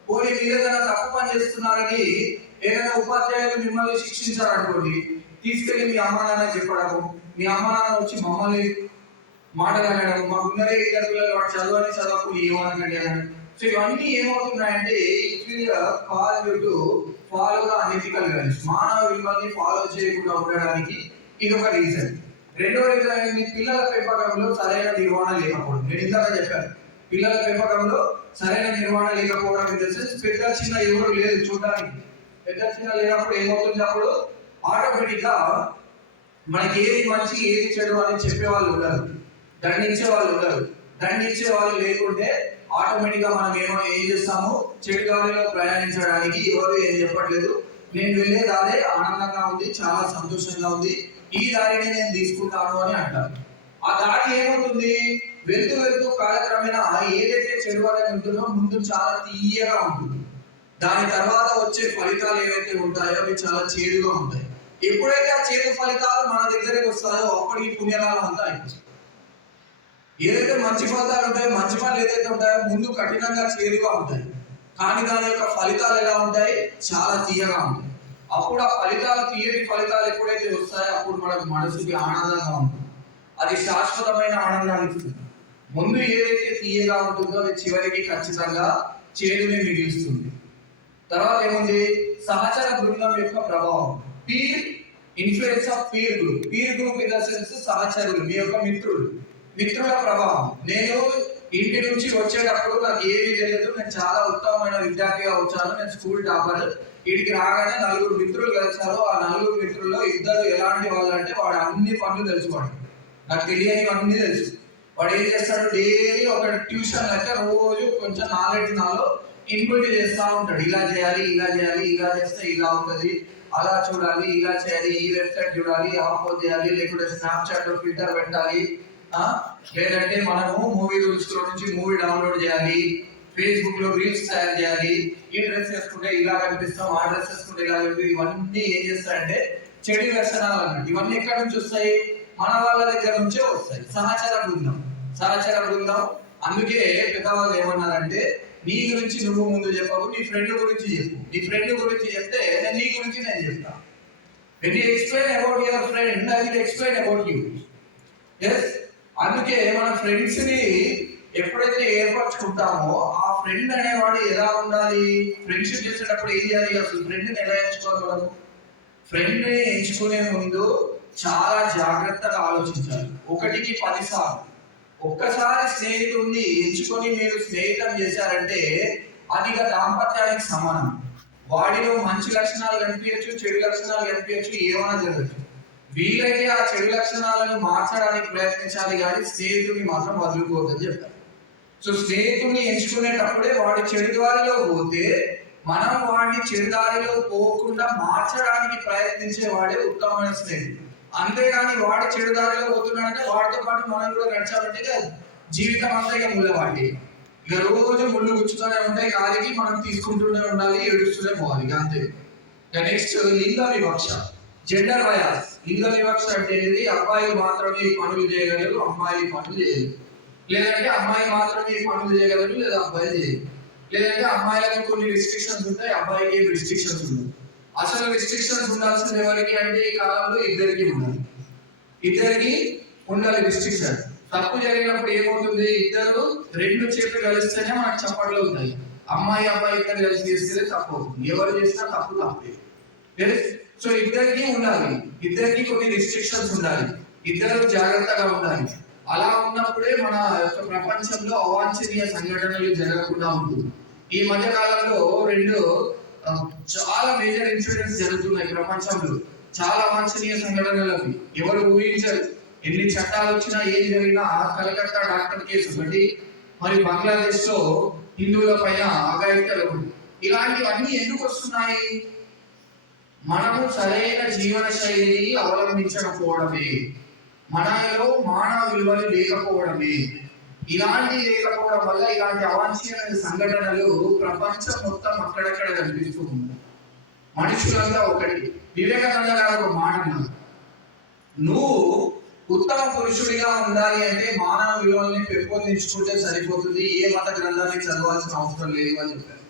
పోనీ మీరు ఏదైనా తప్పు పని చేస్తున్నారని ఏదైనా ఉపాధ్యాయులు మిమ్మల్ని శిక్షించారనుకోండి, తీసుకెళ్ళి మీ అమ్మ నాన్న చెప్పడము, మీ అమ్మ నాన్న వచ్చి మమ్మల్ని మాట్లాడడం, మాకు ఉన్నదే 2 పిల్లలు, వాడు చదవకు ఏమనకండి అని. సో ఇవన్నీ ఏమవుతున్నాయంటే it will cause you to follow the unethical values. మానవ విలువల్ని ఫాలో చేయకుండా ఉండడానికి ఇది ఒక రీజన్. రెండో రీజన్ ఏంటి, పిల్లల పెంపకంలో సరైన నిర్వహణ లేకపోవడం. నేను ఇందాక చెప్పాను, పిల్లల పెంపకంలో సరైన నిర్వహణ లేకపోవడం ఇన్ ద సెన్స్ పెద్ద చిన్న ఎవరు లేదు చూడడానికి. పెద్ద చిన్న లేనప్పుడు ఏమవుతుంది, అప్పుడు ఆటోమేటిక్ గా మనకి ఏది మంచి ఏది చెడు అని చెప్పే వాళ్ళు ఉండరు, దండించే వాళ్ళు ఉండరు. దండించే వాళ్ళు లేకుంటే ఆటోమేటిక్ గా మనం ఏం చేస్తాము, చెడు దారిలో ప్రయాణించడానికి ఎవరు ఏం చెప్పట్లేదు, నేను వెళ్ళే దారే ఆనందంగా ఉంది, చాలా సంతోషంగా ఉంది, ఈ దారిని నేను తీసుకుంటాను అని అంటారు. ఆ దారి ఏమవుతుంది, వెళ్తూ వెళ్తూ కాలక్రమేణా ఏదైతే చెడు అనేది ఉంటుందో ముందు చాలా తీయగా ఉంటుంది, దాని తర్వాత వచ్చే ఫలితాలు ఏవైతే ఉంటాయో అవి చాలా చేదుగా ఉంటాయి. ఎప్పుడైతే ఆ చేదు ఫలితాలు మన దగ్గరికి వస్తాయో అప్పటికి పుణ్యకాలం అంతా అయిపోతుంది. ఏదైతే మంచి ఫలితాలు ఉంటాయో, మంచి పనులు ఏదైతే ఉంటాయో ముందు కఠినంగా చేదుగా ఉంటాయి, కానీ దాని యొక్క ఫలితాలు ఎలా ఉంటాయి, చాలా తీయగా ఉంటాయి. అప్పుడు ఆ ఫలితాలు, తీయని ఫలితాలు ఎప్పుడైతే వస్తాయో అప్పుడు మనకు మనసుకి ఆనందంగా ఉంటుంది, అది శాశ్వతమైన ఆనందాన్ని ఇస్తుంది. ముందు ఏదైతే తీయగా ఉంటుందో అది చివరికి ఖచ్చితంగా చేదుని మిగిలిస్తుంది. తర్వాత ఏముంది, సహచర బృందం యొక్క ప్రభావం, peer influence of peer group. Peer group in the sense సహచరులు, మీ యొక్క మిత్రుల ప్రభావం. నేను ఇంటి నుంచి వచ్చేటప్పుడు నాకు ఏమీ తెలియదు, నేను చాలా ఉత్తమమైన విద్యార్థిగా వచ్చాను, నేను స్కూల్ టాపర్. ఇంటికి రాగానే 4 మిత్రులు కలిసారు. ఆ 4 మిత్రుల్లో 2 ఎలాంటి వాళ్ళు అంటే వాడు అన్ని పనులు తెలుసుకోండి, నాకు తెలియనివన్నీ తెలుసు. వాడు ఏం చేస్తాడు, డైలీ ఒక ట్యూషన్ అయితే రోజు కొంచెం నాలెడ్జ్ నాలో ఇన్పుట్ చేస్తూ ఉంటాడు. ఇలా చేయాలి, ఇలా చేయాలి, ఇలా చేస్తే ఇలా ఉంటుంది, అలా చూడాలి, ఇలా చేయాలి, ఈ వెబ్సైట్ చూడాలి, ఆఫ్ చేయాలి, లేకుంటే స్నాప్చాట్ లో ఫిల్టర్ పెట్టాలి, లేదంటే మనము మూవీ రూల్స్ లో నుంచి మూవీ డౌన్లోడ్ చేయాలి, ఫేస్బుక్ లో రీల్స్ తయారు చేయాలి, ఈ డ్రెస్ వేసుకుంటే ఇలా కనిపిస్తాం, ఆ డ్రెస్ వేసుకుంటే ఇలా కనిపిస్తాం. ఇవన్నీ ఏం చేస్తాయంటే చెడు వ్యసనాలు అన్నట్టు. ఇవన్నీ ఎక్కడి నుంచి వస్తాయి? మన వాళ్ళ దగ్గర నుంచే వస్తాయి. సహచర బృందం. అందుకే పెద్దవాళ్ళు ఏమన్నారంటే, నీ గురించి నువ్వు ముందు చెప్పకు, నీ ఫ్రెండ్ గురించి చెప్పు. నీ ఫ్రెండ్ గురించి చెప్తే నీ గురించి నేను చెప్తాను. When you explain about your friend, I will explain about you. Yes? అందుకే మన ఫ్రెండ్స్ ని ఎప్పుడైతే ఏర్పరచుకుంటామో ఆ ఫ్రెండ్ అనేవాడు ఎలా ఉండాలి? ఫ్రెండ్షిప్ చేసేటప్పుడు ఏం చేయాలి? అసలు ఫ్రెండ్ ని ఎలా ఎంచుకోవాలి? మనం ఫ్రెండ్ ని ఎంచుకునే ముందు చాలా జాగ్రత్తగా ఆలోచించాలి. 1కి 10 సార్లు. ఒక్కసారి స్నేహితుడిని ఎంచుకొని మీరు స్నేహితం చేశారంటే అది దాంపత్యానికి సమానం. వాడిలో మంచి లక్షణాలు కనిపించచ్చు, చెడు లక్షణాలు కనిపించచ్చు, ఏమైనా జరగచ్చు. వీలైతే ఆ చెడు లక్షణాలను మార్చడానికి ప్రయత్నించాలి, కానీ స్నేహితుడిని మాత్రం వదులుకోవద్దని చెప్తారు. సో స్నేహితుడిని ఎంచుకునేటప్పుడే వాడి చెడు దారిలో పోతే మనం వాడిని చెడు దారిలో పోకుండా మార్చడానికి ప్రయత్నించే వాడే ఉత్తమమైన స్నేహితుడు. అంతేగాని వాడి చెడు దారిలో పోతున్నాడంటే వాడితో పాటు మనం కూడా నడిచాలంటే జీవితం అంతా ఇక ముళ్ళవాడి. ఇక రోజు ముళ్ళు గుచ్చుతూనే ఉంటాయి కాలికి, మనం తీసుకుంటూనే ఉండాలి, ఏడుస్తూనే పోవాలి, అంతే. నెక్స్ట్ లింగ వివక్ష, జెండర్ బయాస్. లింగ వివక్ష అంటే ఏంటి? అబ్బాయిలు మాత్రమే ఈ పనులు చేయగలరు, అమ్మాయిలు పనులు చేయరు. లేదంటే అమ్మాయి మాత్రమే ఈ పనులు చేయగలరు, లేదా అబ్బాయిలు చేయరు. లేదంటే అమ్మాయిలకు కొన్ని రిస్ట్రిక్షన్స్ ఉంటాయి, అబ్బాయికి ఏం రిస్ట్రిక్షన్స్ ఉండవు. అసలు రిస్ట్రిక్షన్స్ ఉండాల్సింది ఎవరికి అంటే ఈ కాలంలో ఇద్దరికి ఉండాలి రిస్ట్రిక్షన్. తప్పు జరిగినప్పుడు ఏమవుతుంది? ఇద్దరు 2 చేతులు కలిస్తేనే మనకు చప్పట్లు అవుతాయి. అమ్మాయి అబ్బాయి ఇద్దరు కలిసి చేస్తే తప్పు అవుతుంది. ఎవరు చేసినా తప్పే. సో ఇద్దరికి ఉండాలి, ఇద్దరికి కొన్ని రిస్ట్రిక్షన్స్ ఉండాలి, ఇద్దరు జాగ్రత్తగా ఉండాలి. అలా ఉన్నప్పుడే మన ప్రపంచంలో అవాంఛనీయ సంఘటనలు జరగకుండా ఉంటుంది. ఈ మధ్య కాలంలో 2 చాలా మేజర్ ఇన్సిడెంట్స్ జరుగుతున్నాయి ప్రపంచంలో. చాలా అవాంఛనీయ సంఘటనలకి ఎవరు ఊహించరు. ఎన్ని చట్టాలు వచ్చినా ఏం జరిగినా కలకత్తా డాక్టర్ కేసు ఒకటి, మరి బంగ్లాదేశ్ లో హిందువుల పైన అఘాయిత్యాలు ఒకటి. ఇలాంటివన్నీ ఎందుకు వస్తున్నాయి? మనము సరైన జీవన శైలిని అవలంబించకపోవడమే, మనలో మానవ విలువలు లేకపోవడమే. లేకపోవడం వల్ల ఇలాంటి అవాంఛనీయ సంఘటనలు ప్రపంచం మొత్తం అక్కడక్కడ కనిపిస్తూ ఉన్నాయి. మనుషులంతా ఒకటి. వివేకానంద గారు ఒక మాట అన్నారు, నువ్వు ఉత్తమ పురుషుడిగా ఉండాలి అంటే మానవ విలువల్ని పెంపొందించుకుంటే సరిపోతుంది, ఏ మత గ్రంథాన్ని చదవాల్సిన అవసరం లేదు అని చెప్పారు.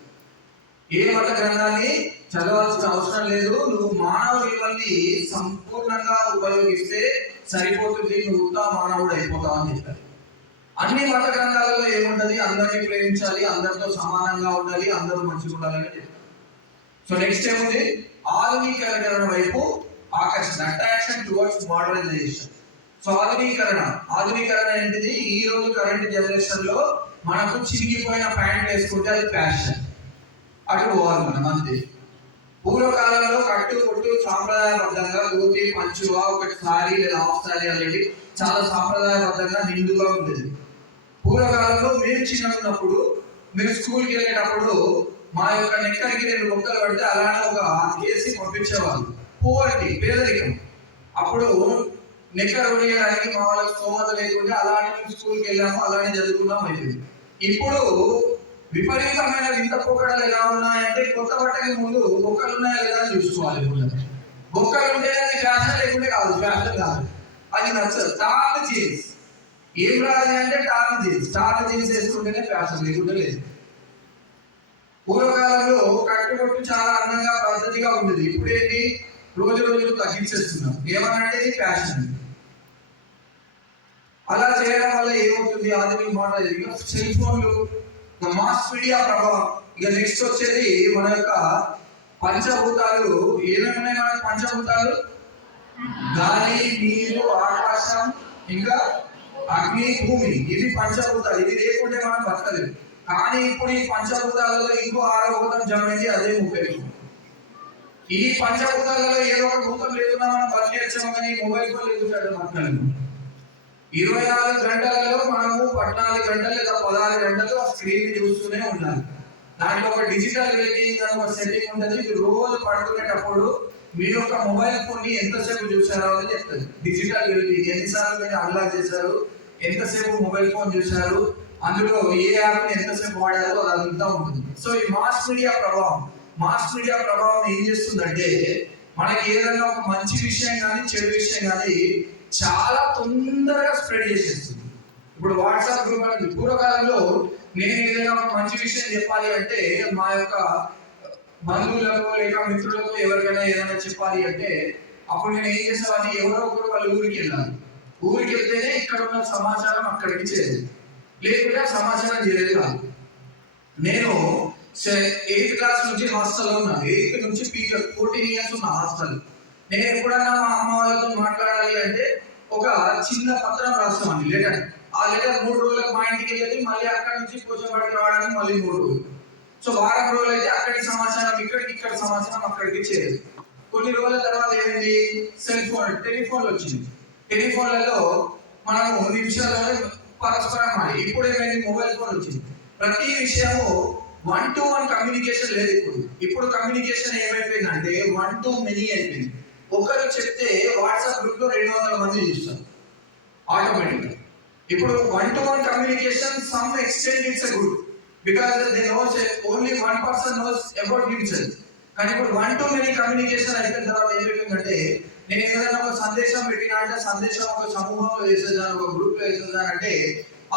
ఏ మత గ్రంథాన్ని చదవాల్సిన అవసరం లేదు, నువ్వు మానవ విలువల్ని సంపూర్ణంగా ఉపయోగిస్తే సరిపోతుంది, నువ్వు ఉత్తమ మానవుడు అయిపోతావు అని చెప్పారు. అన్ని మత గ్రంథాలలో ఏముంటది? అందరినీ ప్రేమించాలి, అందరితో సమానంగా ఉండాలి, అందరూ మంచిగా ఉండాలని చెప్పారు. సో నెక్స్ట్ ఏముంది? ఆధునీకరణ వైపు ఆకర్షణ, అట్రాక్షన్ టువర్డ్స్ మోడర్నైజేషన్. సో ఆధునీకరణ ఏంటిది? ఈ రోజు కరెంట్ జనరేషన్ లో మనకు చిరిగిపోయిన ప్యాంట్ వేసుకుంటే అది ఫ్యాషన్, అటు పోవాలి మనం, అంతే. పూర్వకాలంలో కట్టు సాంప్రదాయబద్ధంగా ధోతి పంచువా ఒకటి సారీ లేదా హాఫ్ సారీ అనేది చాలా సాంప్రదాయబద్ధంగా నిండుగా ఉండేది. పూర్వకాలంలో మేము చిన్నప్పుడు, మీరు స్కూల్కి వెళ్ళేటప్పుడు మా యొక్క నెక్కడికి 2 మొక్కలు పడితే అలానే ఒక కేసి పంపించేవాళ్ళు. పోవర్టీ, పేదరికం. అప్పుడు నెక్కర్ కొనియడానికి మా వాళ్ళకి స్తోమత లేకుంటే అలానే మేము స్కూల్కి వెళ్ళాము, అలానే చదువుకున్నాం అయిపోయింది. ఇప్పుడు విపరీతమైన వింత పోకడలు ఎలా ఉన్నాయంటే, కొత్త బట్టకి ముందు బొక్కలు ఉన్నాయా లేదా అని చూసుకోవాలి. బొక్కలు ఉంటే అది ఫ్యాషన్, లేకుంటే ఫ్యాషన్ కాదు, అది నచ్చదు. టార్న్ జీన్స్ ఏం రాదు అంటే టార్న్ జీన్స్ వేసుకుంటేనే ఫ్యాషన్, లేకుంటే లేదు. పూర్వకాలంలో కట్టుబొట్టు చాలా అందంగా పద్ధతిగా ఉండేది. ఇప్పుడు ఏంటి? రోజు తగ్గించేస్తున్నాం. ఏమనంటే ఇది ఫ్యాషన్. అలా చేయడం వల్ల ఏమవుతుంది? ఆధునిక మోడల్ సెల్ ఫోన్లు, మాస్ మీడియా ప్రభావం. ఇక నెక్స్ట్ వచ్చేది మన యొక్క పంచభూతాలు. ఏమేమి ఉన్నాయి మన పంచభూతాలు? గాలి, నీరు, ఆకాశం, ఇంకా అగ్ని, భూమి. ఇవి పంచభూతాలు. ఇది లేకుంటే మనం బతకలేదు. కానీ ఇప్పుడు ఈ పంచభూతాలలో ఇంకో 6వ భూతం జమైంది, అదే మొబైల్. ఈ పంచభూతాలలో ఏదో ఒక భూతం లేకున్నా మనం బతికేచ్చాము, కానీ మొబైల్ ఫోన్ లేకుంటాడు మాట్లాడలేదు. 24 గంటలలో మనము 14 గంటలు లేదా 16 గంటలు ఆ స్క్రీన్ చూస్తూనే ఉండాలి. దాంట్లో ఒక డిజిటల్ వెల్బీయింగ్ అని ఒక సెట్టింగ్ ఉంటుంది. మీరు రోజు పడుకునేటప్పుడు మీ యొక్క మొబైల్ ఫోన్ ని ఎంతసేపు చూసారో అని చెప్తుంది. డిజిటల్ వెల్బీయింగ్, ఎన్నిసార్లు మీరు అన్లాక్ చేశారు, ఎంతసేపు మొబైల్ ఫోన్ చూశారు, అందులో ఏ యాప్ని ఎంతసేపు వాడారో అదంతా ఉంటుంది. సో ఈ మాస్ మీడియా ప్రభావం ఏం చేస్తుందంటే మనకి ఏదైనా ఒక మంచి విషయం కానీ చెడు విషయం కానీ చాలా తొందరగా స్ప్రెడ్ చేసేస్తుంది. ఇప్పుడు వాట్సాప్ గ్రూప్ అనేది పూర్వకాలంలో నేను ఏదైనా ఒక మంచి విషయం చెప్పాలి అంటే మా యొక్క బంధువులకు లేక మిత్రులకు ఎవరికైనా ఏదైనా చెప్పాలి అంటే అప్పుడు నేను ఏం చేసేవాడిని, ఎవరో ఒకరు వాళ్ళ ఊరికి వెళ్ళాలి. ఊరికి వెళ్తేనే ఇక్కడ ఉన్న సమాచారం అక్కడికి చేరేది, లేకుంటే సమాచారం చేరేది కాదు. నేను 8th క్లాస్ నుంచి హాస్టల్లో ఉన్నాను. 8th నుంచి పీజీ 14 ఇయర్స్ ఉన్న హాస్టల్. నేను ఎప్పుడన్నా మా అమ్మ వాళ్ళతో మాట్లాడాలి అంటే ఒక చిన్న పత్రం రాస్తామండి, లెటర్. ఆ లెటర్ 3 రోజులకు మా ఇంటికి వెళ్ళి మళ్ళీ అక్కడి నుంచి పోచంపడికి రావడానికి మళ్ళీ 3 రోజులు. సో వారం రోజులు అయితే అక్కడి సమాచారం ఇక్కడికి, ఇక్కడ సమాచారం అక్కడికి చేరేది. కొన్ని రోజుల తర్వాత ఏమైంది, టెలిఫోన్లు వచ్చింది. టెలిఫోన్లలో మనము నిమిషాలలో పరస్పరం మాడి. ఇప్పుడు ఏమైంది, మొబైల్ ఫోన్ వచ్చింది. ప్రతి విషయము 1-to-1 కమ్యూనికేషన్ లేదు. ఇప్పుడు కమ్యూనికేషన్ ఏమైపోయిందంటే 1-to-many అయిపోయింది. ఒకరు చెప్తే వాట్సాప్ గ్రూప్ లో 200 మంది చూస్తారు ఆటోమేటిక్గా. ఇప్పుడు 1-to-1 communication some extent it's good because they nose only 1 person knows about himself. కానీ ఇప్పుడు 1-to-many కమ్యూనికేషన్ అయిపోయిన తర్వాత ఏమైపోయిందంటే నేను ఏదైనా ఒక సందేశం పెట్టినా అంటే సందేశం ఒక సమూహంలో వేసేదాను, ఒక గ్రూప్ లో వేసేదానంటే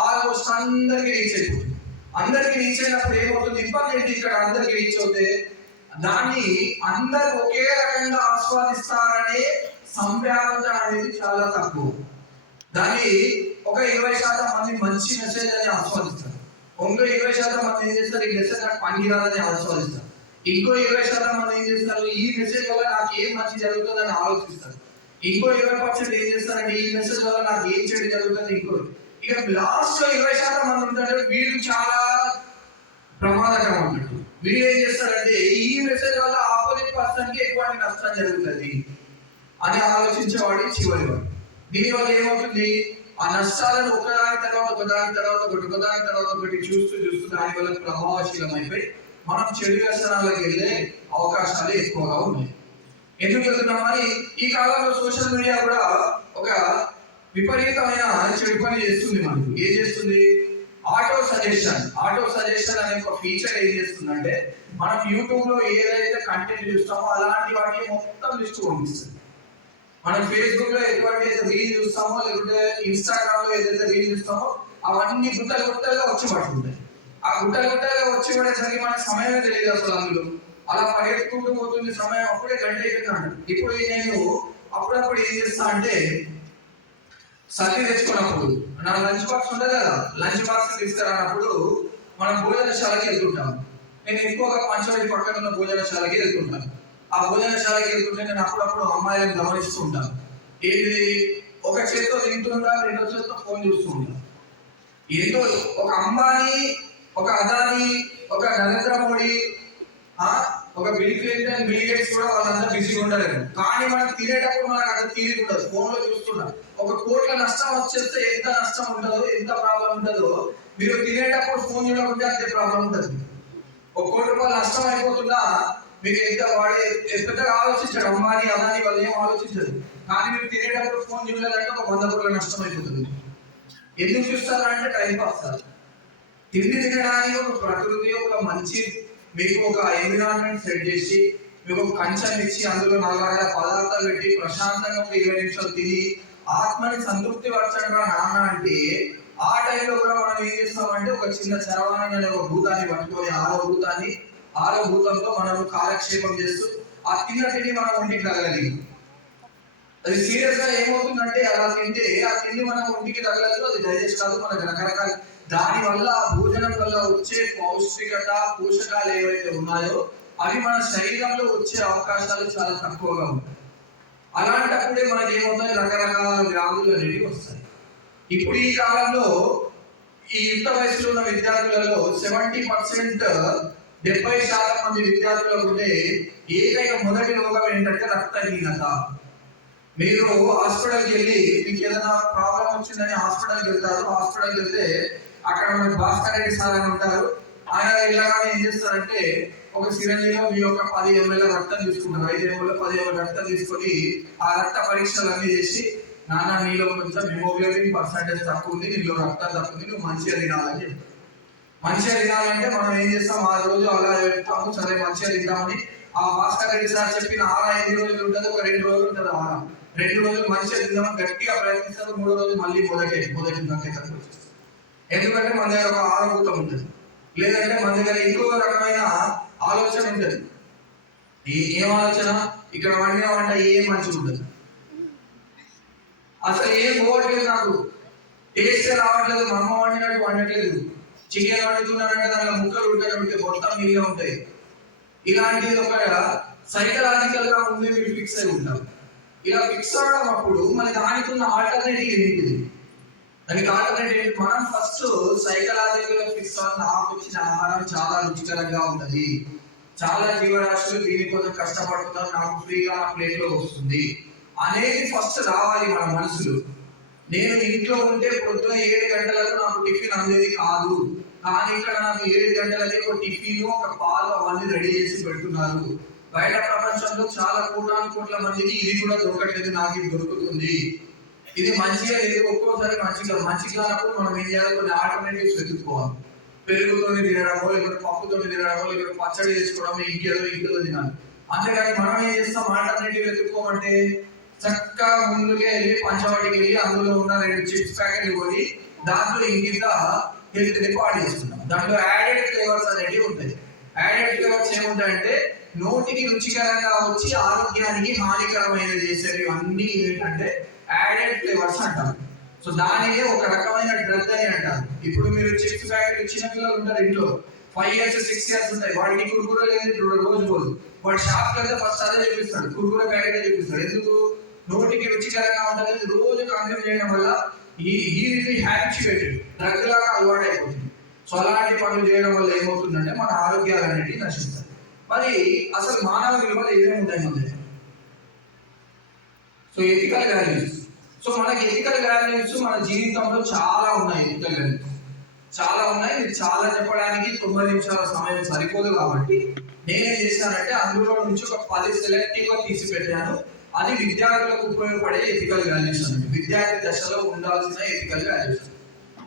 ఆల్మోస్ట్ అందరికి రీచ్ అయిపోతుంది. అందరికి రీచ్ అయినప్పుడు ఏమవుతుంది, ఇంపార్టెంట్ ఇక్కడ అందరికి రీచ్ అవుతే దాన్ని అందరు ఒకే రకంగా ఆస్వాదిస్తారనే సంవ్యాపన అనేది చాలా తక్కువ. దాన్ని ఒక 20% మంది మంచి మెసేజ్ అని ఆస్వాదిస్తారు, ఇంకో 20% మంది ఏం చేస్తారు, ఈ మెసేజ్ నాకు పనికిరాదని ఆస్వాదిస్తారు. ఇంకో 20% మంది ఏం చేస్తారు, ఈ మెసేజ్ వల్ల నాకు ఏం మంచి జరుగుతుందని ఆలోచిస్తారు. ఇంకో 20% ఏం చేస్తారంటే ఈ మెసేజ్ వల్ల నాకు ఏం చెడు జరుగుతుంది. ఇంకో ఇక లాస్ట్ లో 20% మంది ఉంటారు, వీళ్ళు చాలా ప్రమాదకరం అన్నట్టు. వీళ్ళు ఏం చేస్తారంటే ఈ మెసేజ్ వల్ల ఆపోజిట్ పర్సన్ కి ఎక్కువ నష్టం జరుగుతుంది అని ఆలోచించేవాడి చివరి వాడు. దీనివల్ల ఏమవుతుంది, ఆ నష్టాలను ఒకదాని తర్వాత ఒకటి చూస్తూ దాని వల్ల ప్రభావశీలం అయిపోయి మనం చెడు వ్యసనాలకు వెళ్ళే అవకాశాలు ఎక్కువగా ఉన్నాయి. ఎందుకు వెళ్తున్నామని ఈ కాలంలో సోషల్ మీడియా కూడా ఒక విపరీతమైన చెడు పని చేస్తుంది. మనకు ఏం చేస్తుంది, ఆటో సజెషన్ అనే ఒక ఫీచర్ ఏం చేస్తుందంటే మనం యూట్యూబ్ లో ఏదైతే కంటెంట్ చూస్తామో అలాంటి వాటిని మొత్తం లిస్ట్ పంపిస్తుంది. మనం ఫేస్బుక్ లో ఎటువంటి రీల్ చూస్తామో లేకుంటే ఇన్స్టాగ్రామ్ లో ఏదైతే రీల్ చూస్తామో అవన్నీ గుట్టలుగా వచ్చి పడుతుంటాయి. ఆ గుట్టలుగా వచ్చి పడేసరికి మనకు సమయమే తెలియదు అసలు. అందులో అలా పరిగెత్తుకుంటూ పోతుంది సమయం, అప్పుడే గంట అయిపోతున్నాడు. ఇప్పుడు నేను అప్పుడప్పుడు ఏం చేస్తా అంటే సర్ది తెచ్చుకున్నప్పుడు నా లంచ్ బాక్స్ ఉండదు కదా, లంచ్ బాక్స్ తీసుకురానప్పుడు మనం భోజనశాలకి వెళ్తుంటాం. నేను ఎక్కువగా పంచవటి పక్కన ఉన్న భోజనశాలకి వెళ్తుంటాను. ఆ భోజనశాలకి వెళ్తుంటే నేను అప్పుడప్పుడు అమ్మాయిలను గమనిస్తూ ఉంటాను. ఏంటి, ఒక చేత్తో తింటుంటా, రెండో చేత్తో ఫోన్ చూస్తూ ఉంటాను. ఏంటో ఒక అంబానీ, ఒక అదానీ, ఒక నరేంద్ర మోడీ, ఒక బిల్ క్లింటన్, బిల్ గేట్స్ కూడా వాళ్ళంతా బిజీగా ఉండలేదు. కానీ మనం తినేటప్పుడు మనకు అంత తీరిక ఉండదు, ఫోన్ లో చూస్తున్నాం. 1 కోట్ల నష్టం వచ్చేస్తే ఎంత నష్టం ఉంటుందో, ఎంత ప్రాబ్లం ఉంటుందో మీరు తినేటప్పుడు ఫోన్ చూడకుంటే అంతే ప్రాబ్లం ఉంటుంది. 1 కోటి రూపాయలు నష్టం అయిపోతుందా మీకు ఎంత వాడే పెద్దగా ఆలోచించాడు అంబానీ అదానీ వాళ్ళు ఏం ఆలోచించదు. కానీ మీరు తినేటప్పుడు ఫోన్ చూడలేదంటే 100 కోట్ల నష్టం అయిపోతుంది. ఎందుకు చూస్తారంటే టైం పాస్. తిండి తినడానికి ఒక ప్రకృతి, ఒక మంచి మీకు ఒక ఎన్విరాన్మెంట్ సెట్ చేసి మీకు ఒక కంచెం ఇచ్చి అందులో 4 రకాల పదార్థాలు పెట్టి ప్రశాంతంగా ఒక 20 నిమిషాలు తిని ఆత్మని సంతృప్తి పరచడం నాన్న అంటే ఆ టైంలో కూడా మనం ఏం చేస్తామంటే ఒక చిన్న చరవాణి అనే ఒక భూతాన్ని పట్టుకొని ఆరో భూతంతో మనం కాలక్షేపం చేస్తూ ఆ తిని మనం ఒంటికి తగలగలిగి. అది సీరియస్ గా ఏమవుతుందంటే అలా తింటే ఆ తిండి మనం ఒంటికి తగలదు, అది డైజెస్ట్ కాదు, మనకు రకరకాల దాని వల్ల భోజనం వల్ల వచ్చే పోషకాలు ఏవైతే ఉన్నాయో అవి మన శరీరంలో వచ్చే అవకాశాలు చాలా తక్కువగా ఉంటాయి. అలాంటప్పుడే మనకి ఏమవుతాయి, రకరకాల వ్యాధులు అనేవి వస్తాయి. ఇప్పుడు ఈ కాలంలో ఈ యుక్త వయసులో ఉన్న విద్యార్థులలో 70% 70% మంది విద్యార్థులకు ఉండే ఏకైక మొదటి రోగం ఏంటంటే రక్తహీనత. మీరు హాస్పిటల్కి వెళ్ళి మీకు ఏదైనా ప్రాబ్లం వచ్చిందని హాస్పిటల్కి వెళ్తారు. హాస్పిటల్కి వెళ్తే అక్కడ మనకి భాస్కర్ రెడ్డి సార్ అని ఉంటారు. ఆయన ఇలాగానే ఏం చేస్తారంటే ఒక సిరంజిలో మీ యొక్క 10 ml రక్తం తీసుకుంటారు. 5 ml 10 ml రక్తం తీసుకొని ఆ రక్త పరీక్షలు అన్ని చేసి నాన్న నీలో కొంచెం హిమోగ్లోబిన్ పర్సెంటేజ్ తక్కువ ఉంది, నీలో రక్తం తక్కువ ఉంది, నువ్వు మంచిగా తినాలని చెప్తాం. మంచిగా తినాలంటే మనం ఏం చేస్తాం, 6 రోజులు అలా చెప్తాము, సరే మంచిగా తింటామని. ఆ భాస్కర్ రెడ్డి సార్ చెప్పిన 6-5 రోజులు ఉంటుంది, ఒక 2 రోజులు ఉంటుంది ఆహారం. 2 రోజులు మంచిగా తిందామని గట్టిగా ప్రయత్నిస్తారు, 3 రోజులు మళ్ళీ మొదటి తక్కువ. ఎందుకంటే మన దగ్గర ఒక ఆరోగ్యం ఉంటుంది, లేదంటే మన దగ్గర ఇంకో రకమైన ఆలోచన ఉంటుంది. ఏం ఆలోచన, ఇక్కడ వండిన వంట ఏం మంచిగా ఉంటుంది, అసలు ఏం పోవట్లేదు, నాకు టేస్ట్ రావట్లేదు, మా అమ్మ వండినట్టు వండట్లేదు. చికెన్ వండుతున్నారంటే దానిలో ముక్కలు ఉంటాయి, మొత్తం మీగా ఉంటాయి. ఇలాంటిది ఒక సైకలాజికల్ గా ముందే మీరు ఫిక్స్ అయి ఉంటారు. ఇలా ఫిక్స్ అవడం అప్పుడు మన దానికి ఉన్న ఆల్టర్నేటివ్ ఏంటిది, దానికి ఆల్టర్నేటివ్ మనం ఫస్ట్ సైకలాజికల్ గా ఫిక్స్ అవ్వాలి. నాకు వచ్చిన ఆహారం చాలా రుచికరంగా ఉంటుంది, చాలా జీవరాశులు దీనికోసం కష్టపడుతున్నారు, నాకు ఫ్రీగా నా ప్లేట్ లో వస్తుంది అనేది ఫస్ట్ రావాలి మన మనసులో. నేను ఇంట్లో ఉంటే పొద్దున 7 గంటలకు నాకు టిఫిన్ అందేది కాదు, కానీ ఇక్కడ నాకు 7 గంటలకి ఒక టిఫిన్, ఒక పాలు అవన్నీ రెడీ చేసి పెడుతున్నారు. బయట ప్రపంచంలో చాలా కోట్ల మందికి ఇది కూడా దొరకట్లేదు, నాకు ఇది దొరుకుతుంది, ఇది మంచిగా లేదు. ఒక్కోసారి మంచి కానప్పుడు మనం ఏం చేయాలి, కొన్ని ఆల్టర్నేటివ్స్ వెతుక్కోవాలి. పెరుగుతోని తినడమో, లేకపోతే పప్పుతోని తినడమో, లేకపోతే పచ్చడి చేసుకోవడమో, ఇంకేదో తినాలి. అంతేగాని మనం ఏం చేస్తాం, ఆల్టర్నేటివ్ వెతుక్కోమంటే చక్కగా ముందుకే వెళ్ళి పంచవాటికి వెళ్ళి అందులో ఉన్న 2 చిప్స్ ప్యాకెట్లు కొని దాంట్లో ఇంకింత హెల్త్ ని పాడు చేస్తున్నాం. దాంట్లో యాడెడ్ ఫ్లేవర్స్ అనేవి ఉంటాయి. యాడెడ్ ఫ్లేవర్స్ ఏముంటాయంటే నోటికి రుచికరంగా వచ్చి ఆరోగ్యానికి హానికరమైనది చేసేవి అన్ని ఏంటంటే యాడెడ్ ఫ్లేవర్స్ అంటారు. సో దానినే ఒక రకమైన డ్రగ్ అని అంటారు. ఇప్పుడు మీరు చిప్స్ ప్యాకెట్ చిన్న పిల్లలు ఉంటారు ఇంట్లో, 5 years 6 years ఉంటాయి, వాడికి కుర్కురే లేదు రోజు వాడు షాప్ కి ఫస్ట్ అదే చూపిస్తాడు, కుర్కురే ప్యాకెట్ చూపిస్తాడు. ఎందుకు, నోటికి రుచికరంగా ఉంటుంది, రోజు కన్జ్యూమ్ చేయడం వల్ల ఈ హ్యాబిచుయేటెడ్ డ్రగ్ లాగా అలవాటు అయిపోతుంది. సో అలాంటి పనులు చేయడం వల్ల ఏమవుతుందంటే మన ఆరోగ్యాలు అనేవి నశిస్తాయి. మరి అసలు మానవ విలువలు ఏమేమి ఉంటాయి మన దగ్గర? So ethical values. సో మనకి ఎథికల్ వాల్యూస్ మన జీవితంలో చాలా ఉన్నాయి. ఎథికల్ వాల్యూస్ చాలా ఉన్నాయి. ఇది చాలా చెప్పడానికి 90 నిమిషాల సమయం సరిపోదు, కాబట్టి నేనేం చేశానంటే అందులో నుంచి ఒక 10 సెలెక్టివ్ గా తీసి పెట్టాను. అది విద్యార్థులకు ఉపయోగపడే ఎథికల్ వాల్యూస్ అన్నట్టు. విద్యార్థి దశలో ఉండాల్సిన ఎథికల్ వాల్యూస్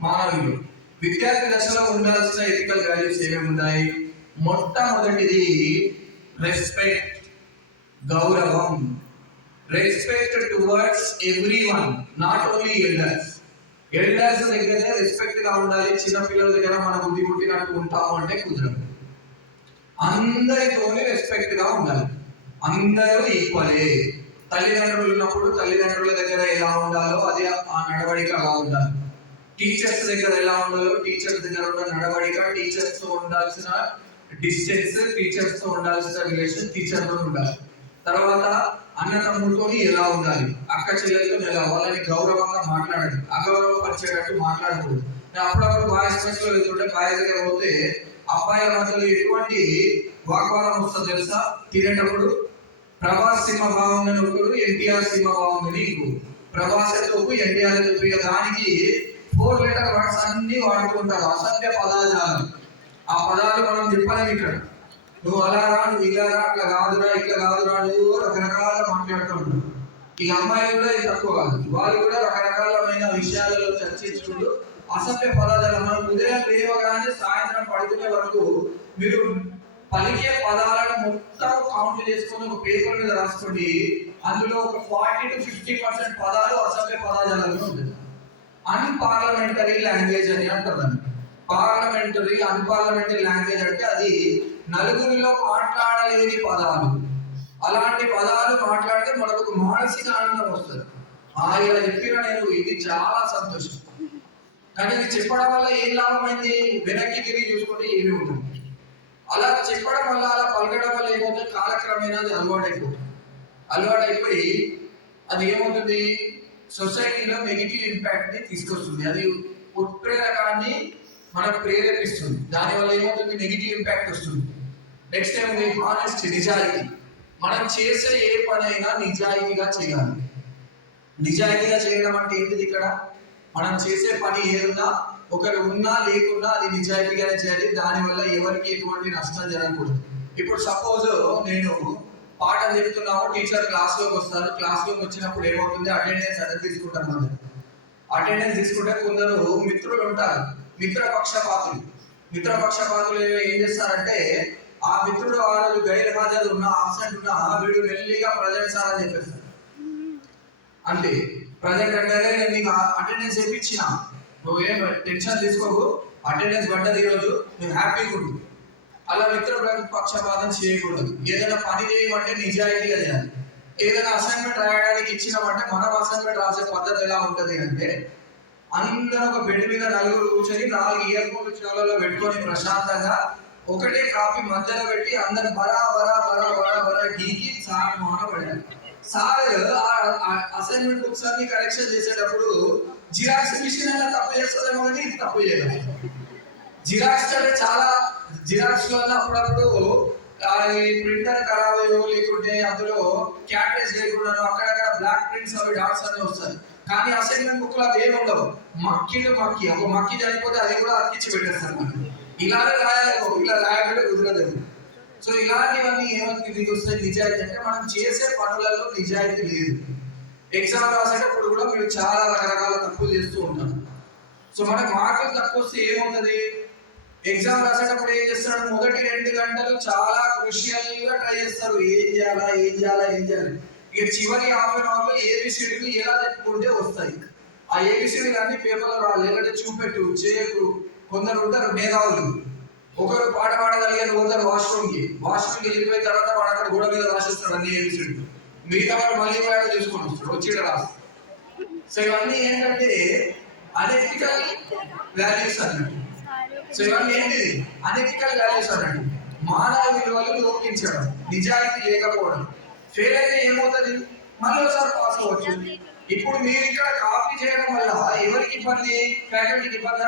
మానవులు. విద్యార్థి దశలో ఉండాల్సిన ఎథికల్ వాల్యూస్ ఏమేమి ఉన్నాయి? మొట్టమొదటిది రెస్పెక్ట్, గౌరవం. Respect towards everyone, not only elders. Elders దగ్గర రెస్పెక్ట్ గా ఉండాలి. చిన్న పిల్లల దగ్గర మన బుద్ధి పుట్టినట్టు ఉంటాము అంటే కుదరదు. అందరితోనే రెస్పెక్ట్ గా ఉండాలి, అందరూ ఈక్వలే. తల్లిదండ్రులు ఉన్నప్పుడు తల్లిదండ్రుల దగ్గర ఎలా ఉండాలో అది ఆ నడవడిక అలా ఉండాలి. టీచర్స్ దగ్గర ఎలా ఉండాలో టీచర్స్ దగ్గర ఉన్న నడవడిక, టీచర్స్ తో ఉండాల్సిన డిస్టెన్స్, టీచర్స్ తో ఉండాల్సిన రిలేషన్ టీచర్ తో ఉండాలి. తర్వాత అన్న తమ్ముడితో ఎలా ఉండాలి, అక్క చెల్లెలతో ఎలా, వాళ్ళని గౌరవంగా మాట్లాడాలి, అగౌరవపరిచేటట్టు మాట్లాడకూడదు. అప్పుడప్పుడు బాయ్స్ మెస్ లో వెళ్తుంటే బాయ్స్ దగ్గర పోతే అబ్బాయిల మధ్యలో ఎటువంటి వాగ్వాదం వస్తుందో తెలుసా? తినేటప్పుడు ప్రభాస్ సినిమా బాగుందని ఒకరు, ఎన్టీఆర్ సినిమా బాగుందని ఇంకో. ప్రభాస్ తోపు, ఎన్టీఆర్ తోపు, దానికి 4 letter వర్డ్స్ అన్ని వాడుకుంటారు, అసభ్య పదాలు. ఆ పదాలు మనం చెప్పలేము ఇక్కడ. నువ్వు అలా రా, నువ్వు ఇలా రా, అట్లా కాదురా, ఇట్లా కాదురా, నువ్వు రకరకాలుగా మాట్లాడుతుంటారు. ఈ అమ్మాయిలు కూడా ఇది తక్కువ కాదు, వాళ్ళు కూడా రకరకాలమైన విషయాలలో చర్చించుకుంటూ అసభ్య పదాలు. మనం ఉదయం లేవగానే సాయంత్రం పడుకునే వరకు మీరు పలికే పదాలను మొత్తం కౌంట్ చేసుకొని ఒక పేపర్ మీద రాసుకోండి. అందులో ఒక 40 to 50% పదాలు అసభ్య పదాజాలంలో ఉంటుంది. అన్పార్లమెంటరీ లాంగ్వేజ్ అని అంటారు. పార్లమెంటరీ, అన్పార్లమెంటరీ లాంగ్వేజ్ అంటే అది నలుగురిలో మాట్లాడలేని పదాలు. అలాంటి పదాలు మాట్లాడితే మనకు ఒక మానసిక ఆనందం వస్తుంది. ఇలా చెప్పిన నేను ఇది చాలా సంతోషం. కానీ ఇది చెప్పడం వల్ల ఏం లాభమైంది? వెనక్కి తిరిగి చూసుకుంటే ఏమి ఉంటుంది. అలా చెప్పడం వల్ల, అలా పలకడం వల్ల ఏమవుతుంది, కాలక్రమేణా అది అలవాటైపోయి అది ఏమవుతుంది, సొసైటీలో నెగిటివ్ ఇంపాక్ట్ ని తీసుకొస్తుంది. అది ఉత్ప్రేరకాన్ని మనకు ప్రేరేపిస్తుంది. దానివల్ల ఏమవుతుంది, నెగిటివ్ ఇంపాక్ట్ వస్తుంది. నెక్స్ట్ ఏముంది, హానెస్టీ, నిజాయితీ. మనం చేసే ఏ పనైనా నిజాయితీగా చేయాలి. నిజాయితీగా చేయడం అంటే ఏంటిది? ఇక్కడ మనం చేసే పని ఏదున్నా, ఒకరు ఉన్నా లేకున్నా అది నిజాయితీగానే చేయాలి. దానివల్ల ఎవరికి ఎటువంటి నష్టం జరగకూడదు. ఇప్పుడు సపోజ్ నేను పాఠం చెప్తున్నాము, టీచర్ క్లాస్ లోకి వస్తారు. క్లాస్ లోకి వచ్చినప్పుడు ఏమవుతుంది, అటెండెన్స్ అనేది తీసుకుంటారు. మనం అటెండెన్స్ తీసుకుంటే కొందరు మిత్రులు ఉంటారు, మిత్రపక్షపాతులు ఏం చేస్తారంటే ఆ మిత్రుడు ఆ రోజు గైర్ హాజరు ఉన్న, ఆబ్సెంట్ ఉన్న వీడు మెల్లిగా ప్రజెంట్ సార్ అని చెప్పేస్తారు. అంటే ప్రజెంట్ అంటే నేను నీకు అటెండెన్స్ వేయించిన, నువ్వేం టెన్షన్ తీసుకోకు, అటెండెన్స్ పడ్డది ఈరోజు, నువ్వు హ్యాపీగా ఉండు. అలా మిత్ర పక్షపాతం చేయకూడదు. ఏదైనా పని చేయమంటే నిజాయితీగా చేయాలి. ఏదైనా అసైన్మెంట్ రాయడానికి ఇచ్చినామంటే మనం అసైన్మెంట్ రాసే పద్ధతి ఎలా ఉంటుంది అంటే, అందరూ ఒక బెడ్ మీద నలుగురు కూర్చొని 4 ఇయర్ ఫోన్లు చెవులలో పెట్టుకొని ప్రశాంతంగా ఒకటే కాపీ మధ్యలో పెట్టి అందరు బరా బరా బరా బరా బరా గీకి సార్ మౌన పడాలి. సార్ అసైన్మెంట్ బుక్స్ అన్ని కరెక్షన్ చేసేటప్పుడు జిరాక్స్ మిషన్ అయినా తప్పు చేస్తుందేమో కానీ ఇది తప్పు చేయలేదు. జిరాక్స్ అంటే చాలా జిరాక్స్ వల్ల అప్పుడప్పుడు ప్రింటర్ ఖరాబ్ అయ్యో, లేకుంటే అందులో క్యాటరేజ్ లేకుండా అక్కడక్కడ బ్లాక్ ప్రింట్స్ అవి డాట్స్ అన్ని వస్తాయి. కానీ అసైన్మెంట్ బుక్ లో ఏమి ఉండవు, మక్కి ఒక మక్కి చనిపోతే అది కూడా అతికించి పెట్టేస్తారు. ఇలానే రాయాలి, ఇలా రాయాలంటే కుదరదు. సో ఇలాంటివన్నీ ఏమని వస్తాయి, నిజాయితీ అంటే మనం చేసే పనులలో నిజాయితీ లేదు. ఎగ్జామ్ రాసేటప్పుడు కూడా మీరు చాలా రకరకాల తప్పులు చేస్తూ ఉంటారు. సో మనకు మార్కులు తక్కువ వస్తే ఏమవుతుంది, ఎగ్జామ్ రాసేటప్పుడు ఏం చేస్తాడు, మొదటి 2 గంటలు చాలా క్రూషియల్ గా ట్రై చేస్తారు, ఏం చేయాలి. ఇక చివరి హాఫ్ అన్ అవర్ లో ఏబిసిడీలు ఎలా చెప్పుకుంటే వస్తాయి. ఆ ఏబిసిడీలు అన్ని పేపర్లో రావాలి, లేదంటే చూపెట్టు చేయకు. కొందరు ఉంటారు మేధావులు, ఒకరు పాట పాడగలిగారు, కొందరు వాష్రూమ్కి వెళ్ళిపోయిన తర్వాత వాడు అక్కడ గోడ మీద రాసిస్తాడు అన్ని ఏబిసిడీలు. మిగతా వాడు మళ్ళీ వాడు చూసుకొని వస్తాడు, వచ్చి రాసి. సో ఇవన్నీ ఏంటంటే అనెథికల్ వాల్యూస్ అన్నట్టు. సో ఇవన్నీ ఏంటిది, అనెథికల్ వాల్యూస్ అన్నట్టు. మానవ విలువలు లోపించడం, నిజాయితీ లేకపోవడం. ఫెయిల్ అయితే ఏమవుతుంది, మళ్ళీ ఒకసారి పాస్ అవ్వచ్చు. ఇప్పుడు మీరు ఇక్కడ కాపీ చేయడం వల్ల ఎవరికి ఇబ్బంది, ఫ్యాకల్టీకి ఇబ్బంది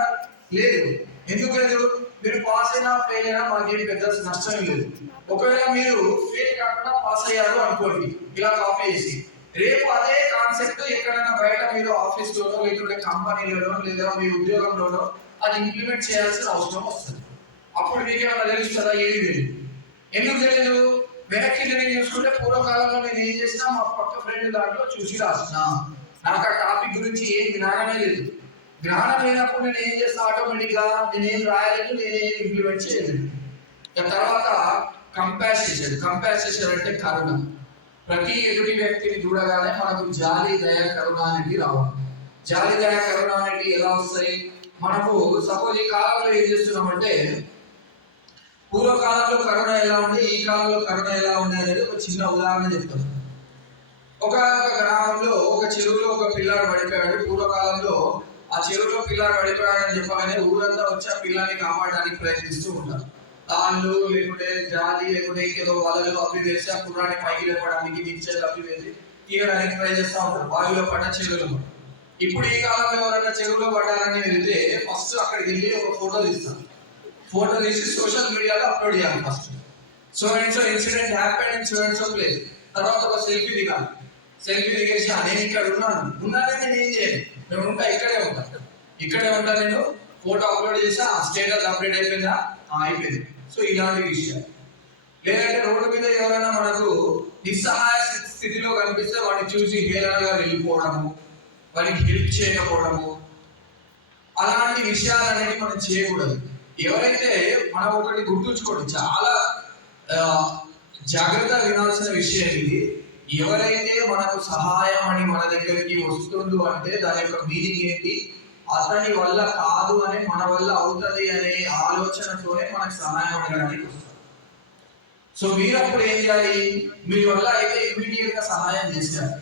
లేదు. ఎందుకు లేదు, మీరు పాస్ అయినా ఫెయిల్ అయినా మాకేం పెద్ద నష్టం లేదు. ఒకవేళ మీరు ఫెయిల్ కాకుండా పాస్ అయ్యారు అనుకోండి, ఇలా కాపీ చేసి, రేపు అదే కాన్సెప్ట్ ఎక్కడైనా బయట మీరు ఆఫీస్ లోనో లేకుంటే కంపెనీలోనో లేదా మీ ఉద్యోగంలోనో అది ఇంప్లిమెంట్ చేయాల్సిన అవసరం వస్తుంది. అప్పుడు మీకు ఏమైనా తెలుస్తుందా, ఏది తెలియదు. ఎందుకు తెలియదు, వెనక్కి నేను చూసుకుంటే పూర్వకాలంలో నేను ఏం చేసినా మా పక్క ఫ్రెండ్ దాంట్లో చూసి రాసిన, నాకు ఆ టాపిక్ గురించి ఏం జ్ఞానమే లేదు. జ్ఞానం లేనప్పుడు నేను ఏం చేస్తా, ఆటోమేటిక్ గా నేనేం రాయలేదు, నేనేం ఇంప్లిమెంట్ చేయలేదు. తర్వాత కంపాసిషన్ అంటే కరుణ. ప్రతి ఎదుటి వ్యక్తిని చూడగానే మనకు జాలి దయ కరుణ అనేది రావాలి. జాలి దయ కరుణ అనేది ఎలా వస్తాయి, మనకు సపోజ్ ఈ కాలంలో ఏం చేస్తున్నామంటే, పూర్వకాలంలో కరుణ ఎలా ఉండే, ఈ కాలంలో కరుణ ఎలా ఉండే అనేది ఒక చిన్న ఉదాహరణ చెప్తాను. ఒక గ్రామంలో ఒక చెరువులో ఒక పిల్లాడు పడిపోయాడు. పూర్వకాలంలో ఆ చెరువులో పిల్లాడు పడిపోయాడని చెప్పగానే ఊరంతా వచ్చి ఆ పిల్లాన్ని కాపాడడానికి ప్రయత్నిస్తూ ఉంటారు. తాళ్ళు లేకుంటే జాలి లేకుంటే ఇంకేదో వలలు అవి వేసి ఆ కుర్రాన్ని పైకి లేపడానికి నిచ్చేది అవి వేసి తీయడానికి ట్రై చేస్తూ ఉంటారు, బావిలో పడ్డ చెరువులో. ఇప్పుడు ఈ కాలంలో ఎవరైనా చెరువులో పడ్డారని వెళ్తే ఫస్ట్ అక్కడికి వెళ్ళి ఒక ఫోటో తీస్తారు. ఫోటో తీసి సోషల్ మీడియాలో అప్లోడ్ చేయాలి first. So incident happen in so and so place. తర్వాత ఒక సెల్ఫీ దిగాలి. సెల్ఫీ దిగేసి నేను ఇక్కడ ఉన్నానని నేను ఏం చేయాలి, నేను ఉంటా, ఇక్కడే ఉంటా నేను. ఫోటో అప్లోడ్ చేసా, స్టేటస్ అప్డేట్ అయిపోయిందా, అయిపోయింది. సో ఇలాంటి విషయం. లేదంటే రోడ్డు మీద ఎవరైనా మనకు నిస్సహాయ స్థితిలో కనిపిస్తే వాడిని చూసి హేళనగా వెళ్ళిపోవడము, వాడికి హెల్ప్ చేయకపోవడము, అలాంటి విషయాలు అనేవి మనం చేయకూడదు. ఎవరైతే మనం ఒకటి గుర్తుంచుకోండి, చాలా జాగ్రత్తగా వినాల్సిన విషయం ఇది. ఎవరైతే మనకు సహాయం అని మన దగ్గరికి వస్తుందో అంటే దాని యొక్క మీనింగ్ ఏంటి, అతని వల్ల కాదు అని మన వల్ల అవుతుంది అనే ఆలోచనతోనే మనకు సహాయం అడగడానికి వస్తుంది. సో మీరు అప్పుడు ఏం చేయాలి, మీ వల్ల అయితే ఇమ్మీడియట్ గా సహాయం చేశారు.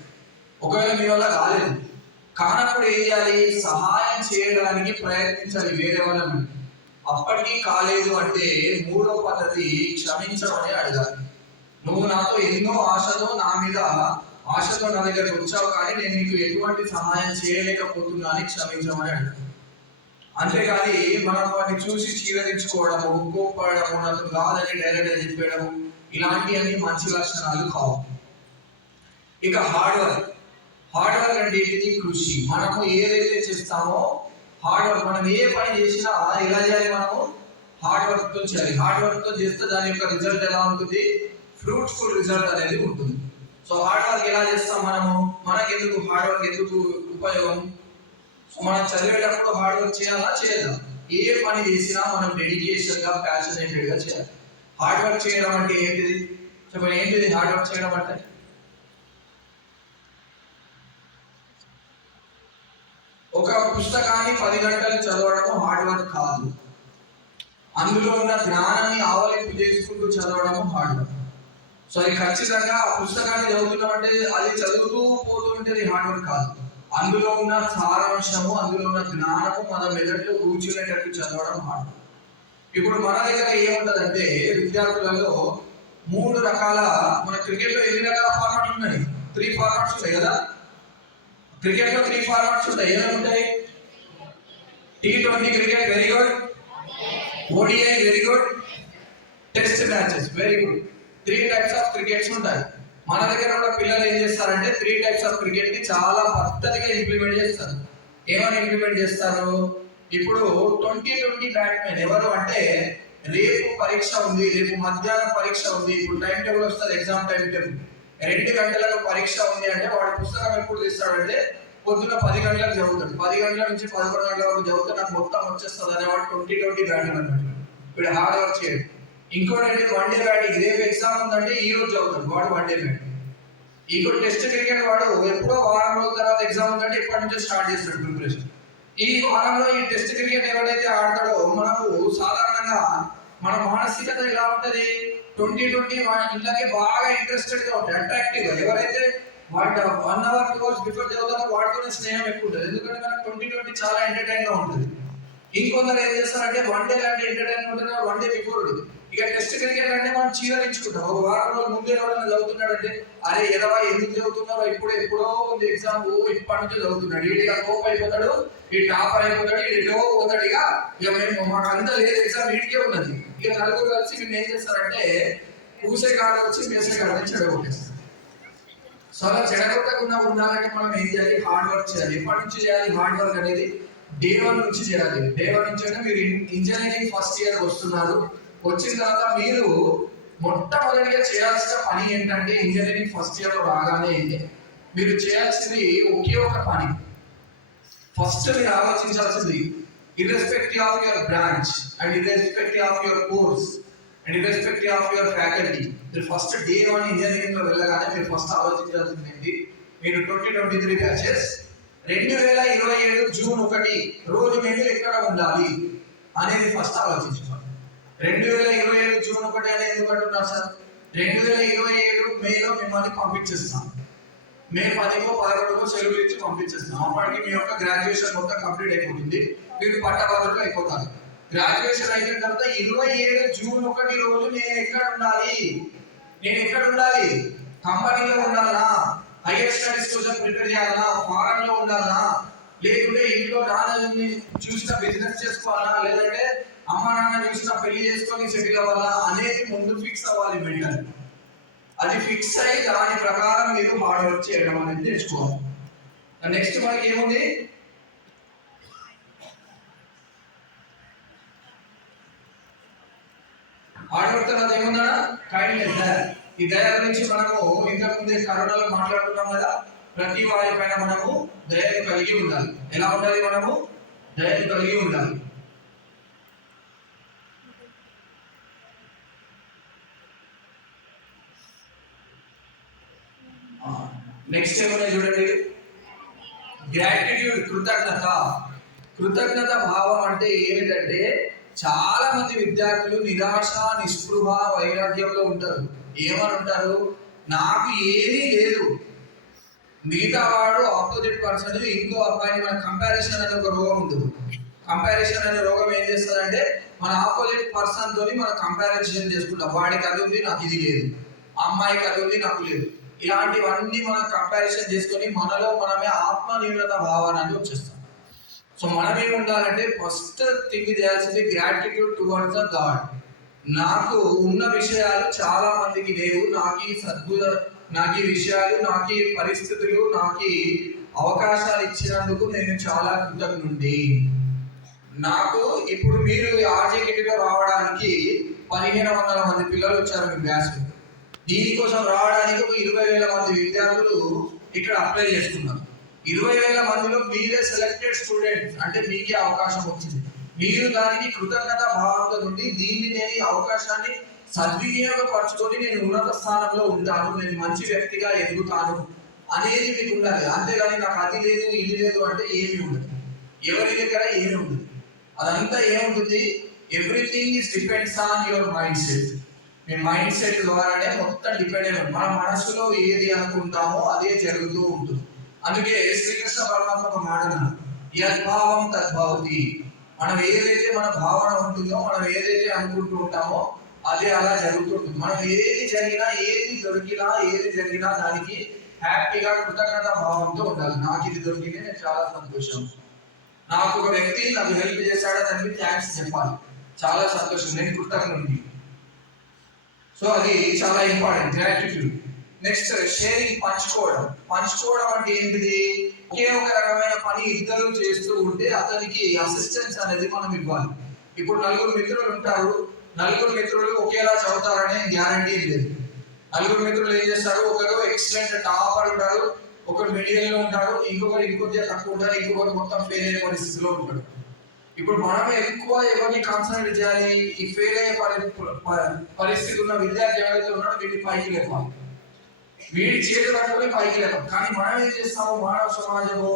ఒకవేళ మీ వల్ల కానప్పుడు ఏం చేయాలి, సహాయం చేయడానికి ప్రయత్నించాలి వేరే వాళ్ళని. అప్పటికీ కాలేదు అంటే 3వ పద్ధతి క్షమించడం అని అడగాలి. నువ్వు నాతో ఎన్నో ఆశతో నా దగ్గరకు వచ్చావు, కానీ నేను నీకు ఎటువంటి సహాయం చేయలేకపోతున్నా అని క్షమించమని అడగాలి. అంతేకాని మనం వాటిని చూసి చీదరించుకోవడము, కోప్పడము, నాకు కాదని డైరెక్ట్గా చెప్పేయడము, ఇలాంటివన్నీ మంచి లక్షణాలు కావు. ఇక హార్డ్ వర్క్ అంటే ఏంటి, కృషి. మనము ఏదైతే చేస్తామో హార్డ్ వర్క్, మనం ఏ పని చేసినా ఎలా చేయాలి, మనము హార్డ్ వర్క్ తో చేయాలి. హార్డ్ వర్క్ తో చేస్తే దాని యొక్క రిజల్ట్ ఎలా ఉంటుంది, ఫ్రూట్ఫుల్ రిజల్ట్ అనేది ఉంటుంది. సో హార్డ్ వర్క్ ఎలా చేస్తాం మనము? మనకెందుకు హార్డ్ వర్క్ ఎందుకు ఉపయోగం? సో మనం చదివేటప్పుడు హార్డ్ వర్క్ చేయాలా చేయదా? ఏ పని చేసినా మనం డెడికేషన్ గా ప్యాషనేటెడ్ గా చేయాలి. హార్డ్ వర్క్ చేయడం అంటే ఏంటిది? చెప్పండి, ఏంటిది హార్డ్ వర్క్ చేయడం అంటే? ఒక పుస్తకాన్ని 10 గంటలు చదవడం హార్డ్ వర్క్ కాదు. అందులో ఉన్న జ్ఞానాన్ని ఆవలింపు చేసుకుంటూ చదవడం హార్డ్ వర్క్. సో అది ఖచ్చితంగా ఆ పుస్తకాన్ని చదువుతున్నామంటే అది చదువుతూ పోతుంటే హార్డ్ వర్క్ కాదు. అందులో ఉన్న సారాంశము, అందులో ఉన్న జ్ఞానము మన మెదడులో కూర్చునేటట్టు చదవడం హార్డ్ వర్క్. ఇప్పుడు మన దగ్గర ఏముంటదంటే విద్యార్థులలో 3 రకాల, మన క్రికెట్ లో ఎన్ని రకాల ఫార్మాట్స్ ఉన్నాయి? 3 ఫార్మాట్స్ ఉంటాయి కదా. క్రికెట్ లో 3 ఫార్మాట్స్ ఉంటాయి. ఏమేమి ఉంటాయి? T20 cricket very good, ODI very good, test matches very good. 3 types of crickets ఉంటాయి. మన దగ్గర కూడా పిల్లలు ఏం చేస్తారంటే 3 టైప్స్ ఆఫ్ క్రికెట్ ని చాలా పద్ధతిగా ఇంప్లిమెంట్ చేస్తారు. ఏమని ఇంప్లిమెంట్ చేస్తారు? ఇప్పుడు 2020 బ్యాట్స్మెన్ ఎవరు అంటే, రేపు పరీక్ష ఉంది, రేపు మధ్యాహ్నం పరీక్ష ఉంది, ఇప్పుడు టైం టేబుల్ వస్తుంది, ఎగ్జామ్ టైం టేబుల్. 2 గంటలకు పరీక్ష ఉంది అంటే వాడు పుస్తకం ఎప్పుడు తీస్తాడంటే పొద్దున 10 గంటలకు చదువుతాడు. 10 గంటల నుంచి 11 గంటల వరకు చదివితే నాకు మొత్తం వచ్చేస్తుంది అనేవాడు 2020 బ్యాట్స్మెన్ అన్నట్టు. వీడు హార్డ్ వర్క్ చేయడు. ఇంకోటి వన్డే బ్యాటింగ్, రేపు ఎగ్జామ్ ఉందంటే ఈ రోజు చదువుతాడు వాడు వన్డే బ్యాటింగ్. ఇంకోటి టెస్ట్ క్రికెట్ వాడు ఎప్పుడో వారం రోజుల తర్వాత ఎగ్జామ్ ఉందంటే ఇప్పటి నుంచే స్టార్ట్ చేస్తాడు ప్రిపరేషన్. ఈ వారంలో ఈ టెస్ట్ క్రికెట్ ఎవరైతే ఆడతాడో మనకు సాధారణంగా మన మానసికత ఎలా ఉంటది? 2020 ఇళ్ళకి బాగా ఇంట్రెస్టెడ్ గా ఉంటాయి, అట్రాక్టివ్ గా. ఎవరైతే వాటి 1 అవర్ 2 అవర్స్ బిఫోర్ చదువుతారో వాటితోనే స్నేహం ఎక్కువ ఉంటుంది. ఎందుకంటే మనకు 2020 చాలా ఎంటర్టైన్ గా ఉంటుంది. ఇంకొందరు ఏం చేస్తారంటే వన్ డే లాంటి ఎంటర్టైన్ ఉంటుంది, వన్ డే బిఫోర్. ఇక టెస్ట్ క్రికెట్ అంటే మనం చీరలించుకుంటాం. ఒక వారం రోజులు ముందే ఎవరైనా చదువుతున్నాడంటే, అరే ఎదవా ఎందుకు చదువుతున్నారో, ఎప్పుడో ఉంది ఎగ్జామ్, ఇప్పటి నుంచి చదువుతున్నాడు, ఈడిగా కోప్ అయిపోతాడు, ఈ టాపర్ అయిపోతాడు, ఈడో పోతాడు. ఇక మేము మాకు అంతా లేదు, ఎగ్జామ్ వీడికే ఉన్నది. ఇక నలుగురు కలిసి మేము ఏం చేస్తారంటే పూసే కాడ వచ్చి మేసే కాడ చెడగొట్టేస్తారు. సో అలా చెడగొట్టకుండా ఉండాలంటే మనం ఏం చేయాలి? హార్డ్ వర్క్ చేయాలి. ఎప్పటి నుంచి చేయాలి హార్డ్ వర్క్ అనేది? డే 1 నుంచి చేయాలి. డే 1 నుంచి అంటే మీరు ఇంజనీరింగ్ ఫస్ట్ ఇయర్ వస్తున్నారు, వచ్చిన తర్వాత మీరు మొట్టమొదటిగా చేయాల్సిన పని ఏంటంటే, ఇంజనీరింగ్ ఫస్ట్ ఇయర్ లో రాగానే మీరు చేయాల్సింది ఒకే ఒక పని. ఫస్ట్ మీరు ఆలోచించాల్సింది, irrespective of your branch and irrespective of your course and irrespective of your faculty, మీరు ఫస్ట్ డే 1 ఇంజనీరింగ్ లో వెళ్ళగానే మీరు ఫస్ట్ ఆలోచించాల్సింది ఏంటి? మీరు 2023 బ్యాచెస్ 2027 జూన్ 1 రోజు మీరు ఎక్కడ ఉండాలి అనేది ఫస్ట్ ఆలోచించుకోవాలి. 2027 జూన్ 1 అనేది ఎందుకు అంటున్నారు సార్? 2027 మేలో మిమ్మల్ని పంపించేస్తాం. మే 10కో 11కో సెలవులు ఇచ్చి పంపించేస్తాం. అప్పటికి మీ యొక్క గ్రాడ్యుయేషన్ మొత్తం కంప్లీట్ అయిపోతుంది, మీరు పట్టభద్రులు అయిపోతారు. గ్రాడ్యుయేషన్ అయిన తర్వాత 27 జూన్ 1 రోజు నేను ఎక్కడ ఉండాలి? కంపెనీలో ఉండాలా? హైయర్ స్టడీస్ కోసం ప్రిపేర్ చేయాలా? ఫారెన్ లో ఉండాలా? లేకుంటే ఇంట్లో నాన్నని చూసిన బిజినెస్ చేసుకోవాలా? లేదంటే అమ్మ నాన్న చూసిన పెళ్లి చేసుకొని సెటిల్ అవ్వాలా అనేది ముందు ఫిక్స్ అవ్వాలి మెంటల్. అది ఫిక్స్ అయ్యి దాని ప్రకారం మీరు హార్డ్ వర్క్ చేయడం అనేది నేర్చుకోవాలి. నెక్స్ట్ మనకి ఏముంది? హార్డ్ వర్క్ తర్వాత ఏముందా? కైండ్నెస్, దయ. ఈ దయ గురించి మనము ఇంతకుముందే కరోనాలో మాట్లాడుకున్నాం కదా. ప్రతి వారి పైన మనము దయను కలిగి ఉండాలి. ఎలా ఉండాలి? మనము దయను కలిగి ఉండాలి. నెక్స్ట్ ఏమన్నా చూడండి, గ్రాటిట్యూడ్, కృతజ్ఞత భావం అంటే ఏమిటంటే, చాలా మంది విద్యార్థులు నిరాశ, నిస్పృహ, వైరాగ్యంలో ఉంటారు. ఏమని ఉంటారు? నాకు ఏమీ లేదు, మిగతా వాడు ఆపోజిట్ పర్సన్ ఇంకో అబ్బాయిని, మన కంపారిజన్ అనే ఒక రోగం ఉంటుంది. కంపారిజన్ అనే రోగం ఏం చేస్తుందంటే, మన ఆపోజిట్ పర్సన్ తోని మనం కంపారిజన్ చేసుకుంటాం. వాడికి అది ఉంది, నాకు ఇది లేదు, అమ్మాయికి అది ఉంది, నాకు లేదు. ఇలాంటివన్నీ మనం కంపారిజన్ చేసుకొని మనలో మనమే ఆత్మన్యూనత భావాన్ని వచ్చేస్తాం. సో మనం ఏమి ఉండాలంటే, ఫస్ట్ థింగ్ చేయాల్సింది గ్రాటిట్యూడ్ టువర్డ్స్ ద గాడ్. నాకు ఉన్న విషయాలు చాలా మందికి లేవు, నాకు ఈ విషయాలు, నాకు ఈ పరిస్థితులు, నాకు ఈ అవకాశాలు ఇచ్చినందుకు నేను చాలా కృతజ్ఞుడి. నాకు ఇప్పుడు మీరు ఆర్జేకేటీలో రావడానికి 1500 మంది పిల్లలు వచ్చారు మీ బ్యాచ్. దీనికోసం రావడానికి ఒక 20,000 మంది విద్యార్థులు ఇక్కడ అప్లై చేసుకున్నారు. 20,000 మందిలో మీరే సెలెక్టెడ్ స్టూడెంట్స్, అంటే మీకే అవకాశం వచ్చింది. మీరు దానికి కృతజ్ఞత భావంతో నుండి దీన్ని నేను ఈ అవకాశాన్ని సద్వినియోగపరచుకొని నేను ఉన్నత స్థానంలో ఉంటాను, నేను మంచి వ్యక్తిగా ఎదుగుతాను అనేది మీకు ఉండాలి. అంతేగాని నాకు అది లేదు ఇది లేదు అంటే ఏమి ఉండదు, ఎవరి దగ్గర ఏమి ఉండదు. అదంతా ఏముంటుంది, everything is depends on your mind set. Me mind set ద్వారానే మొత్తం డిపెండ్ అయిన మన మనసులో ఏది అనుకుంటామో అదే జరుగుతూ ఉంటుంది. అందుకే శ్రీకృష్ణ పరమాత్మ ఒక మాట అన్నారు, యద్భావం తద్భవతి. మనం ఏదైతే మన భావన ఉంటుందో, మనం ఏదైతే అనుకుంటూ ఉంటామో అదే అలా జరుగుతుంటుంది. మనం ఏది జరిగినా, ఏది దొరికినా, ఏది జరిగినా దానికి హ్యాపీగా కృతజ్ఞత భావంతో ఉండాలి. నాకు ఇది దొరికింది, నేను చాలా సంతోషం. నాకు ఒక వ్యక్తి నాకు హెల్ప్ చేశాడు, దానికి థ్యాంక్స్ చెప్పాలి, చాలా సంతోషం, నేను కృతజ్ఞుడిని. సో అది చాలా ఇంపార్టెంట్, గ్రాటిట్యూడ్. నెక్స్ట్ షేరింగ్, పంచుకోవడం అంటే ఏంటిది, ఒకే ఒక రకమైన పని ఇద్దరు చేస్తూ ఉంటే అతనికి అసిస్టెన్స్ అనేది మనం ఇవ్వాలి. ఇప్పుడు 4 మిత్రులు ఉంటారు, 4 మిత్రులు ఒకేలా చదువుతారనే గ్యారంటీ లేదు. 4 మిత్రులు ఏం చేస్తారు, ఒకరు ఎక్సలెంట్ టాపర్ ఉంటారు, ఒకరు మీడియం లో ఉంటాడు, ఇంకొకరు ఇంకొద్దిగా తక్కువ ఉంటారు, ఇంకొకరు మొత్తం ఫెయిల్ అయ్యే పరిస్థితిలో ఉంటాడు. ఇప్పుడు మనం ఎక్కువ ఎవరిని కాన్సన్ట్రేట్ చేయాలి, ఈ ఫెయిల్ అయ్యే పరిస్థితి ఉన్న విద్యార్థి ఎవరైతే ఉన్నాడో వీడిని పైకి లేపాలి, వీడి చేతి పట్టుకొని పైకి లేపాలి. కానీ మనం ఏం చేస్తాము, మానవ సమాజము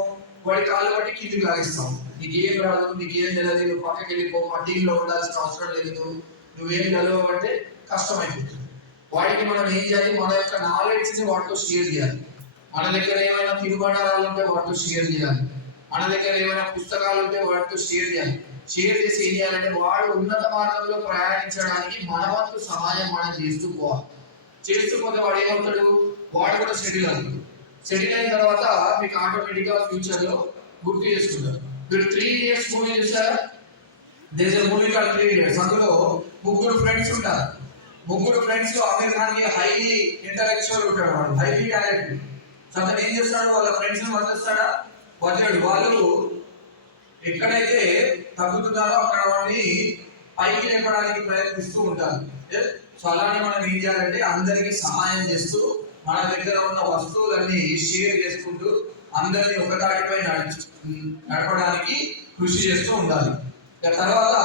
వాడి కాళ్ళు బట్టి కిందికి లాగిస్తాము. నీకేం రాదు, నీకేం తెలియదు, నువ్వు పక్కకి వెళ్ళిపో, టీంలో ఉండాల్సిన అవసరం లేదు, నువ్వేం చదవవు అంటే కష్టమైపోతుంది. వాటికి మనం ఏం చేయాలి, మన యొక్క నాలెడ్జ్ ని వాటితో షేర్ చేయాలి. మన దగ్గర ఏమైనా తినుబండారాలు ఉంటే వాటితో షేర్ చేయాలి, మన దగ్గర ఏమైనా పుస్తకాలు ఉంటే వాటితో షేర్ చేయాలి. షేర్ చేసి ఏం చేయాలంటే వాడు ఉన్నత మార్గంలో ప్రయాణించడానికి మన వంతు సహాయం మనం చేస్తూ పోవాలి. చేస్తూ పోతే వాడు ఏమవుతాడు, వాడు కూడా సెటిల్ అవుతాడు. సెటిల్ అయిన తర్వాత మీకు ఆటోమేటిక్ గా ఫ్యూచర్ లో గుర్తు చేసుకుంటారు. మీరు 3 ఇయర్స్ మూవీ చూసారా, దేశ మూవీ కాదు 3 ఇయర్స్. అందులో 3 ఫ్రెండ్స్ ఉంటారు. 3 ఫ్రెండ్స్ లో అమీర్ ఖాన్ కి హైలీ ఇంటలెక్చువల్ ఉంటాడు, వాడు హైలీ టాలెంటెడ్. సో అతను ఏం చేస్తాడు, వాళ్ళ ఫ్రెండ్స్ ని వదిలేస్తాడా, వదిలేడు. వాళ్ళు ఎక్కడైతే తగ్గుతున్నారో అక్కడ వాడిని పైకి లేపడానికి ప్రయత్నిస్తూ ఉంటారు. సో అలానే మనం ఏం చేయాలంటే అందరికి సహాయం చేస్తూ మన దగ్గర ఉన్న వస్తువులన్నీ షేర్ చేసుకుంటూ అందరినీ ఒకదాటిపై నడపడానికి కృషి చేస్తూ ఉండాలి. తర్వాత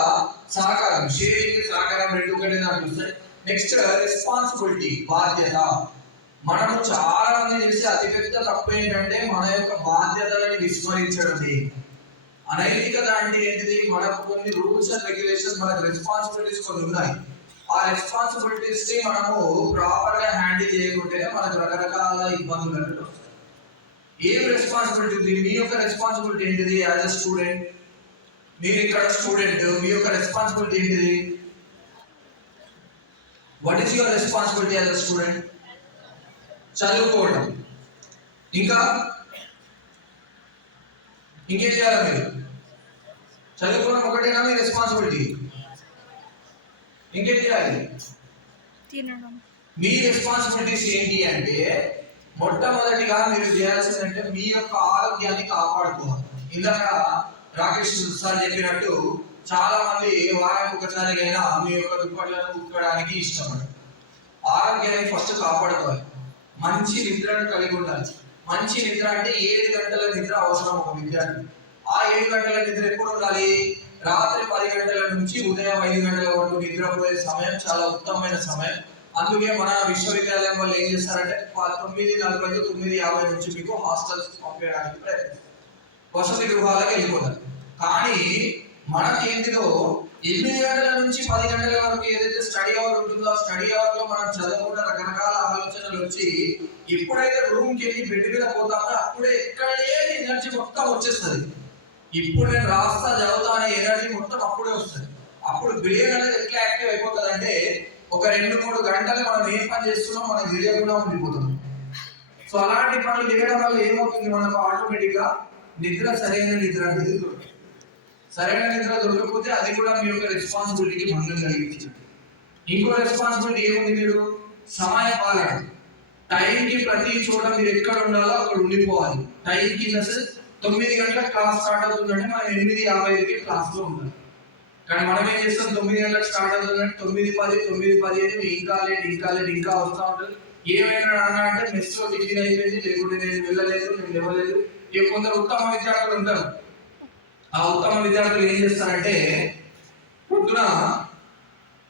సహకారం, షేరింగ్ సహకారం రెండు ఒకటి నాకు వస్తాయి. నెక్స్ట్ రెస్పాన్సిబిలిటీ, బాధ్యత. మనము చాలా మంది చేసే అతిపెద్ద తప్పు ఏంటంటే మన యొక్క బాధ్యతలను విస్మరించడమే. అనైతికత అంటే ఏంటిది, మనకు కొన్ని రూల్స్ అండ్ రెగ్యులేషన్స్, మనకు రెస్పాన్సిబిలిటీస్ కొన్ని ఉన్నాయి. ఆ రెస్పాన్సిబిలిటీస్ ని మనము ప్రాపర్ గా హ్యాండిల్ చేయకుంటే మనకు రకరకాల ఇబ్బందులు అనేవి వస్తాయి. ఏం రెస్పాన్సిబిలిటీ ఉంది, మీ యొక్క రెస్పాన్సిబిలిటీ ఏంటిది యాజ్ అ స్టూడెంట్? మీరు ఇక్కడ స్టూడెంట్, మీ యొక్క రెస్పాన్సిబిలిటీ ఏంటిది? What is your responsibility as a student? చదువుకోవడం. ఇంకా ఇంకేం చేయాలి, మీరు చదువుకోవడం ఒకటేనా మీ రెస్పాన్సిబిలిటీ? ఇంకేం చేయాలి? మీ రెస్పాన్సిబిలిటీస్ ఏంటి అంటే మొట్టమొదటిగా మీరు చేయాల్సిందంటే మీ యొక్క ఆరోగ్యాన్ని కాపాడుకోవాలి. ఇందాక రాకేష్ సార్ చెప్పినట్టు చాలా మంది వారానికి ఒకసారికైనా మీ యొక్క దుప్పట్లను ఉతకడానికి ఇష్టపడరు. ఆరోగ్యాన్ని ఫస్ట్ కాపాడుకోవాలి. మంచి నిద్రను కలిగి ఉండాలి. మంచి నిద్ర అంటే 7 గంటల నిద్ర అవసరం ఒక విద్యార్థి. ఆ 7 గంటల నిద్ర ఎప్పుడు ఉండాలి? రాత్రి 10 గంటల నుంచి ఉదయం 5 గంటల వరకు నిద్రపోయే సమయం చాలా ఉత్తమమైన సమయం. అందుకే మన విశ్వవిద్యాలయం వాళ్ళు ఏం చేస్తారంటే 9:40 9:50 నుంచి మీకు హాస్టల్స్ పంపించడానికి ప్రయత్నిస్తారు, వసతి గృహాలకు వెళ్ళిపోతారు. కానీ మనకి ఏంటిదో 8 గంటల నుంచి 10 గంటల వరకు ఏదైతే స్టడీ అవర్ ఉంటుందో ఆ స్టడీ అవర్ లో మనం చదువుకున్న రకరకాల ఆలోచనలు వచ్చి ఎప్పుడైతే రూమ్ కి వెళ్ళి బెడ్ మీద పోతామో అప్పుడే ఎక్కడే ఎనర్జీ మొత్తం వచ్చేస్తుంది. ఇప్పుడు నేను రాస్తా చదువుతా అనే ఎనర్జీ మొత్తం అప్పుడే వస్తుంది. అప్పుడు బ్రెయిన్ అనేది ఎట్లా యాక్టివ్ అయిపోతుంది అంటే ఒక 2-3 గంటలు మనం ఏం పని చేస్తున్నాం మనకు తెలియకుండా ఉండిపోతుంది. సో అలాంటి పనులు చేయడం వల్ల ఏమవుతుంది, మనకు ఆటోమేటిక్ గా నిద్ర, సరైన నిద్ర అనేది దొరుకుతుంది. సరైన నిద్ర దొరకకపోతే అది కూడా మీ యొక్క రెస్పాన్సిబిలిటీకి భంగం కలిగించింది. ఇంకో రెస్పాన్సిబిలిటీ ఏముంది, మీరు సమయ పాలన. టైంకి ప్రతి చోట మీరు ఎక్కడ ఉండాలో అక్కడ ఉండిపోవాలి. టైంకి 9 గంటలకు క్లాస్ స్టార్ట్ అవుతుందంటే మనం 8:55కి క్లాస్ లో ఉండాలి. కానీ మనం ఏం చేస్తాం 9 గంటలకు స్టార్ట్ అవుతుందంటే 9:10, 9:15 ఇంకా వస్తూ ఉంటుంది. ఏమైనా నాన్న అంటే మెస్లో టిఫిన్ అయిపోయింది, లేకుంటే నేను వెళ్ళలేదు, నేను ఇవ్వలేదు. ఇక కొందరు ఉత్తమ విద్యార్థులు ఉంటారు. ఆ ఉత్తమ విద్యార్థులు ఏం చేస్తారంటే పొద్దున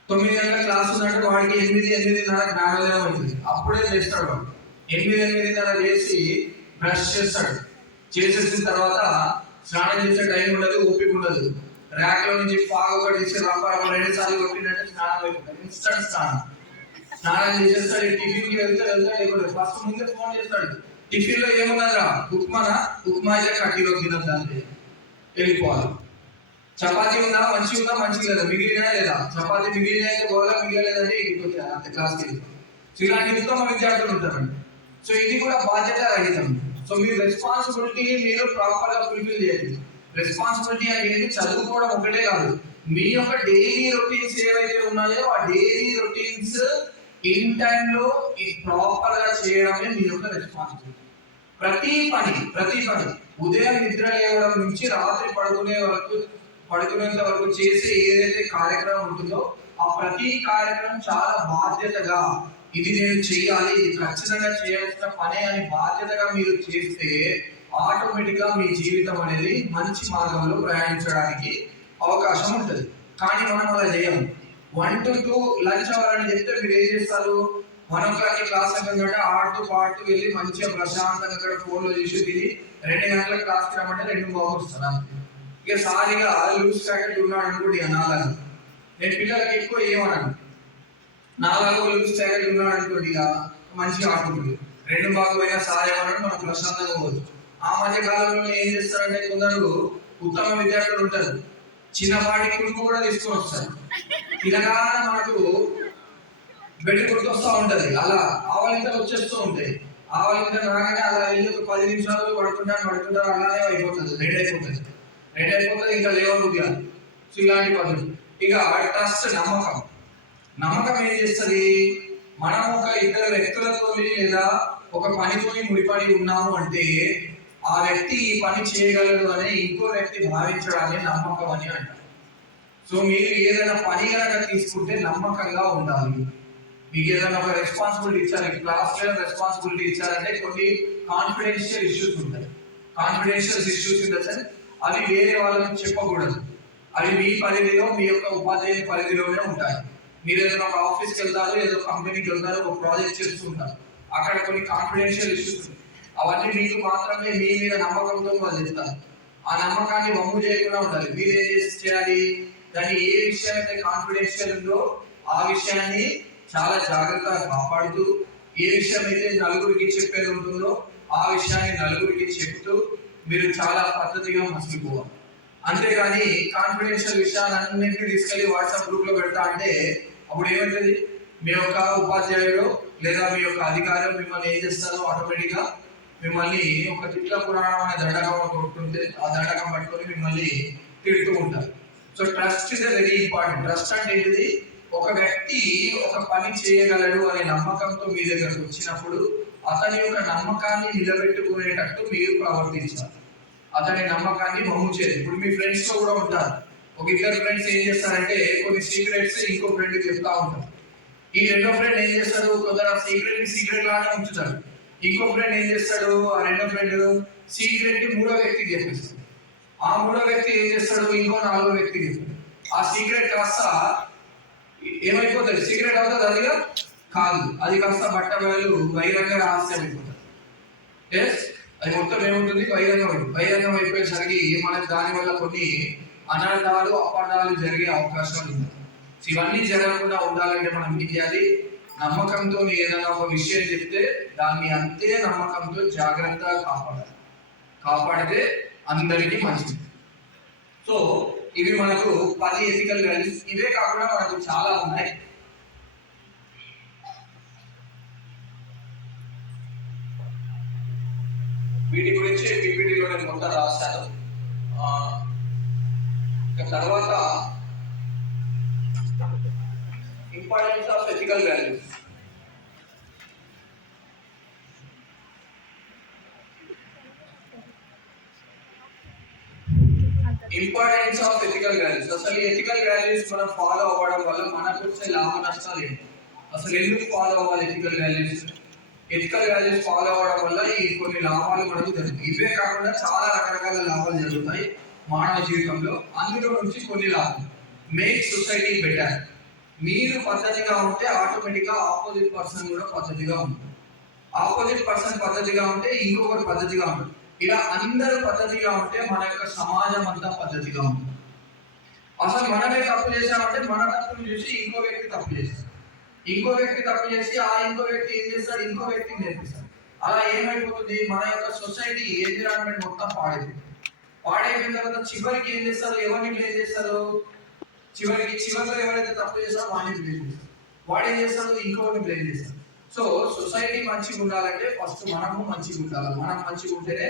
9 గంటల క్లాస్ ఉందంటే వాడికి 8:30 జ్ఞానోదయం అవుతుంది. అప్పుడే చేస్తాడు వాడు. 8:30 చేసి బ్రష్ చేస్తాడు. చేసేసిన తర్వాత స్నానం చేసే టైం ఉండదు, ఓపిక ఉండదు. ర్యాక్ లో నుంచి ఫాగ్ ఒకటి తీసి రప్ప 2 సార్లు కొట్టినట్టు స్నానం అయిపోతుంది. ఇన్స్టంట్ స్నానం చేసేస్తాడు. టిఫిన్ కి వెళ్తాడు. ఫస్ట్ ముందే ఫోన్ చేస్తాడు. టిఫిన్ లో ఏమున్నదిరా? ఉప్మా అయితే కట్టిలో తినద్దంటే వెళ్ళిపోవాలి. చపాతీ ఉందా, మంచిగా లేదా, మిగిలినా లేదా? చపాతీ మిగిలిన అయితే గోళ మిగిలేదంటే ఇంటికి అంతే క్లాస్కి. సో ఇలాంటి ఉత్తమ విద్యార్థులు ఉంటారండి. సో ఇది కూడా బాధ్యత రహితం. సో మీ రెస్పాన్సిబిలిటీ మీరు ప్రాపర్ గా ఫుల్ఫిల్ చేయాలి. రెస్పాన్సిబిలిటీ అనేది చదువుకోవడం ఒకటే కాదు, మీ యొక్క డైలీ రొటీన్స్ ఏవైతే ఉన్నాయో ఆ డైలీ రొటీన్స్ ఇన్ టైం లో ప్రాపర్ గా చేయడమే మీ యొక్క రెస్పాన్సిబిలిటీ. ప్రతి పని ఉదయం నిద్ర లేవడం నుంచి రాత్రి పడుకునేంత వరకు చేసే ఏదైతే కార్యక్రమం ఉంటుందో ఆ ప్రతి కార్యక్రమం చాలా బాధ్యతగా, ఇది నేను చేయాలి, ఇది ఖచ్చితంగా చేయాల్సిన పనే అని బాధ్యతగా మీరు చేస్తే ఆటోమేటిక్ గా మీ జీవితం అనేది మంచి మార్గంలో ప్రయాణించడానికి అవకాశం ఉంటుంది. కానీ మనం అలా చేయము. 1 to 2 లంచ్ అవర్ అని చెప్తే మీరు ఏం చేస్తారు? 1 o'clock క్లాస్ అయిపోయిందంటే ఆడుతూ పాడుతూ వెళ్ళి మంచిగా ప్రశాంతంగా అక్కడ ఫోన్లో చూసి తిని 2 గంటలకు క్లాస్కి రమ్మంటే 2 బాబు వస్తారు. ఇక సారిగా లూజ్ ప్యాకెట్ ఉన్నాడు అనుకోండి, నాలుగు నేను పిల్లలకి ఎక్కువ ఏమన్నాను, 4 లూజ్ ప్యాకెట్ ఉన్నాడు అనుకోండి, ఇక మంచిగా ఆడుకుంటుంది. 2 బాగు పోయినా సార్ ఏమన్నాడు, మనం ప్రశాంతంగా పోవచ్చు. ఆ మధ్య కాలంలో ఏం చేస్తారంటే కొందరు ఉత్తమ విద్యార్థులు ఉంటారు, చిన్నపాటి కుడుకు కూడా తీసుకొని వస్తారు. తినగానే మనకు బెడ్ గుర్తొస్తూ ఉంటది, అలా ఆవలింతలు వచ్చేస్తూ ఉంటాయి. ఆవలింత రాగానే అలా వెళ్ళి ఒక 10 నిమిషాలు పడుకుంటారు, అలానే అయిపోతుంది, రెడీ అయిపోతుంది. ఇంకా లేవబుద్ధిగా. సో ఇలాంటి పద్ధతి. ఇక ట్రస్ట్, నమ్మకం ఏం చేస్తుంది? మనం ఒక 2 వ్యక్తులతో లేదా ఒక పనితో ముడిపడి ఉన్నాము అంటే ఆ వ్యక్తి ఈ పని చేయగలడు అని ఇంకో వ్యక్తి భావించడాన్ని నమ్మకం అని అంటారు. సో మీరు ఏదైనా పని కనుక తీసుకుంటే నమ్మకంగా ఉండాలి. మీకు ఏదైనా ఒక రెస్పాన్సిబిలిటీ ఇచ్చారు, క్లాస్ లో రెస్పాన్సిబిలిటీ ఇచ్చారంటే కొన్ని కాన్ఫిడెన్షియల్ ఇష్యూస్ ఉంటాయి. Confidential issues in the sense అవి వేరే వాళ్ళకి చెప్పకూడదు. అవి మీ పరిధిలో, మీ యొక్క ఉపాధ్యాయుని పరిధిలోనే ఉంటాయి. మీరు ఏదైనా ఒక ఆఫీస్కి వెళ్తారు, ఏదో కంపెనీకి వెళ్తారు, ఒక ప్రాజెక్ట్ చేస్తూ ఉంటారు, అక్కడ కొన్ని కాన్ఫిడెన్షియల్ ఇష్యూస్ ఉంటాయి. అవన్నీ మీకు మాత్రమే మీ మీద నమ్మకంతో వాళ్ళు చెప్తారు. ఆ నమ్మకాన్ని వమ్ము చేయకుండా ఉండాలి. మీరు ఏం చేయాలి? దాన్ని ఏ విషయం అయితే కాన్ఫిడెన్షియల్ ఉందో ఆ విషయాన్ని చాలా జాగ్రత్తగా కాపాడుతూ, ఏ విషయం అయితే నలుగురికి చెప్పేది ఉంటుందో ఆ విషయాన్ని నలుగురికి చెప్తూ మీరు చాలా పద్ధతిగా మసిలిపోవాలి. అంతేగాని కాన్ఫిడెన్షియల్ విషయాలన్నింటినీ తీసుకెళ్లి వాట్సాప్ గ్రూప్ లో పెడతా అంటే అప్పుడు ఏమవుతుంది? మీ యొక్క ఉపాధ్యాయుడు లేదా మీ యొక్క అధికారులు మిమ్మల్ని ఏం చేస్తారో ఆటోమేటిక్ గా మిమ్మల్ని ఒక తిట్ల పురాణం అనే దండకం కొడుతుంటే ఆ దండకం పట్టుకొని మిమ్మల్ని తిడుతూ ఉంటారు. So trust is very important. Trust అంటే ఏంటిది? ఒక వ్యక్తి ఒక పని చేయగలడు అనే నమ్మకంతో మీ దగ్గరకు వచ్చినప్పుడు అతని యొక్క నమ్మకాన్ని నిలబెట్టుకునేటట్టు మీరు ప్రవర్తించాలి. అతని నమ్మకాన్ని వమ్ము చేయదు. ఇప్పుడు మీ ఫ్రెండ్స్ తో కూడా ఉంటారు. ఒక 2 ఫ్రెండ్స్ ఏం చేస్తారంటే కొన్ని సీక్రెట్స్ ఇంకో ఫ్రెండ్ చెప్తా ఉంటారు. ఈ రెండో ఫ్రెండ్ ఏం చేస్తాడు? కొందరు ఆ సీక్రెట్ లానే ఉంచుతాడు. ఇంకో ఫ్రెండ్ ఏం చేస్తాడు? ఆ రెండో ఫ్రెండ్ సీక్రెట్ ని 3వ వ్యక్తికి చెప్పేస్తాడు. ఆ 3వ వ్యక్తి ఏం చేస్తాడు? ఇంకో 4వ వ్యక్తికి చెప్తాడు. ఆ సీక్రెట్ కాస్త ఏమైపోతుంది? సీక్రెట్ అవుతుంది, అదిగా కాదు, అది కాస్త బట్టబయలు బహిరంగ రహస్యం అయిపోతుంది. అది మొత్తం ఏముంటుంది? బహిరంగం అయిపోయేసరికి మనకి దానివల్ల కొన్ని అనర్థాలు, అపార్థాలు జరిగే అవకాశాలు ఉన్నాయి. ఇవన్నీ జరగకుండా ఉండాలంటే మనం ఏం చేయాలి? నమ్మకంతో ఏదైనా ఒక విషయం చెప్తే దాన్ని అంతే నమ్మకంతో జాగ్రత్తగా కాపాడితే అందరికీ మంచిది. సో ఇవి మనకు 10 ఎథికల్ వాల్యూస్. ఇవే కాకుండా మనకు చాలా ఉన్నాయి. వీటి గురించి పీపీటీలో నేను మొత్తం రాశాను. తర్వాత importance of ethical values. Importance of ethical values. అసలు ఈ ఎథికల్ వాల్యూస్ మనం ఫాలో అవ్వడం వల్ల మనకు వచ్చే లాభ నష్టాలు ఏంటి, అసలు ఎందుకు ఫాలో అవ్వాలి ethical values? Ethical values follow అవ్వడం వల్ల ఈ కొన్ని లాభాలు మనకు జరుగుతాయి. ఇవే కాకుండా చాలా రకరకాల లాభాలు జరుగుతాయి మానవ జీవితంలో. అందులో నుంచి కొన్ని లాభాలు: మేక్ సొసైటీ బెటర్. మీరు పద్ధతిగా ఉంటే ఆటోమేటిక్గా ఆపోజిట్ పర్సన్ కూడా పద్ధతిగా ఉంటుంది. ఆపోజిట్ పర్సన్ పద్ధతిగా ఉంటే ఇంకొకరు పద్ధతిగా ఉంటుంది. ఇలా అందరూ పద్ధతిగా ఉంటే మన యొక్క సమాజం అంతా పద్ధతిగా ఉంటుంది. అసలు మనమే తప్పు చేశామంటే మన తప్పును చూసి ఇంకో వ్యక్తి తప్పు చేస్తాడు, ఇంకో వ్యక్తి తప్పు చేసి ఆ ఇంకో వ్యక్తి ఏం చేస్తాడు, ఇంకో వ్యక్తిని నేర్పిస్తాడు. అలా ఏమైపోతుంది, మన యొక్క సొసైటీ ఎన్విరాన్మెంట్ మొత్తం పాడైపోయింది. పాడైపోయిన తర్వాత చివరికి ఏం చేస్తారు, ఎవరిని బ్లేమ్ చేస్తారు? చివరిలో ఎవరైతే తప్పు చేస్తారో వాడిని బ్లేమ్ చేస్తారు. వాడు ఏం చేస్తారు, ఇంకోటిని బ్లేమ్ చేస్తారు. సో సొసైటీ మంచిగా ఉండాలంటే ఫస్ట్ మనము మంచిగా ఉండాలి. మనం మంచిగా ఉంటేనే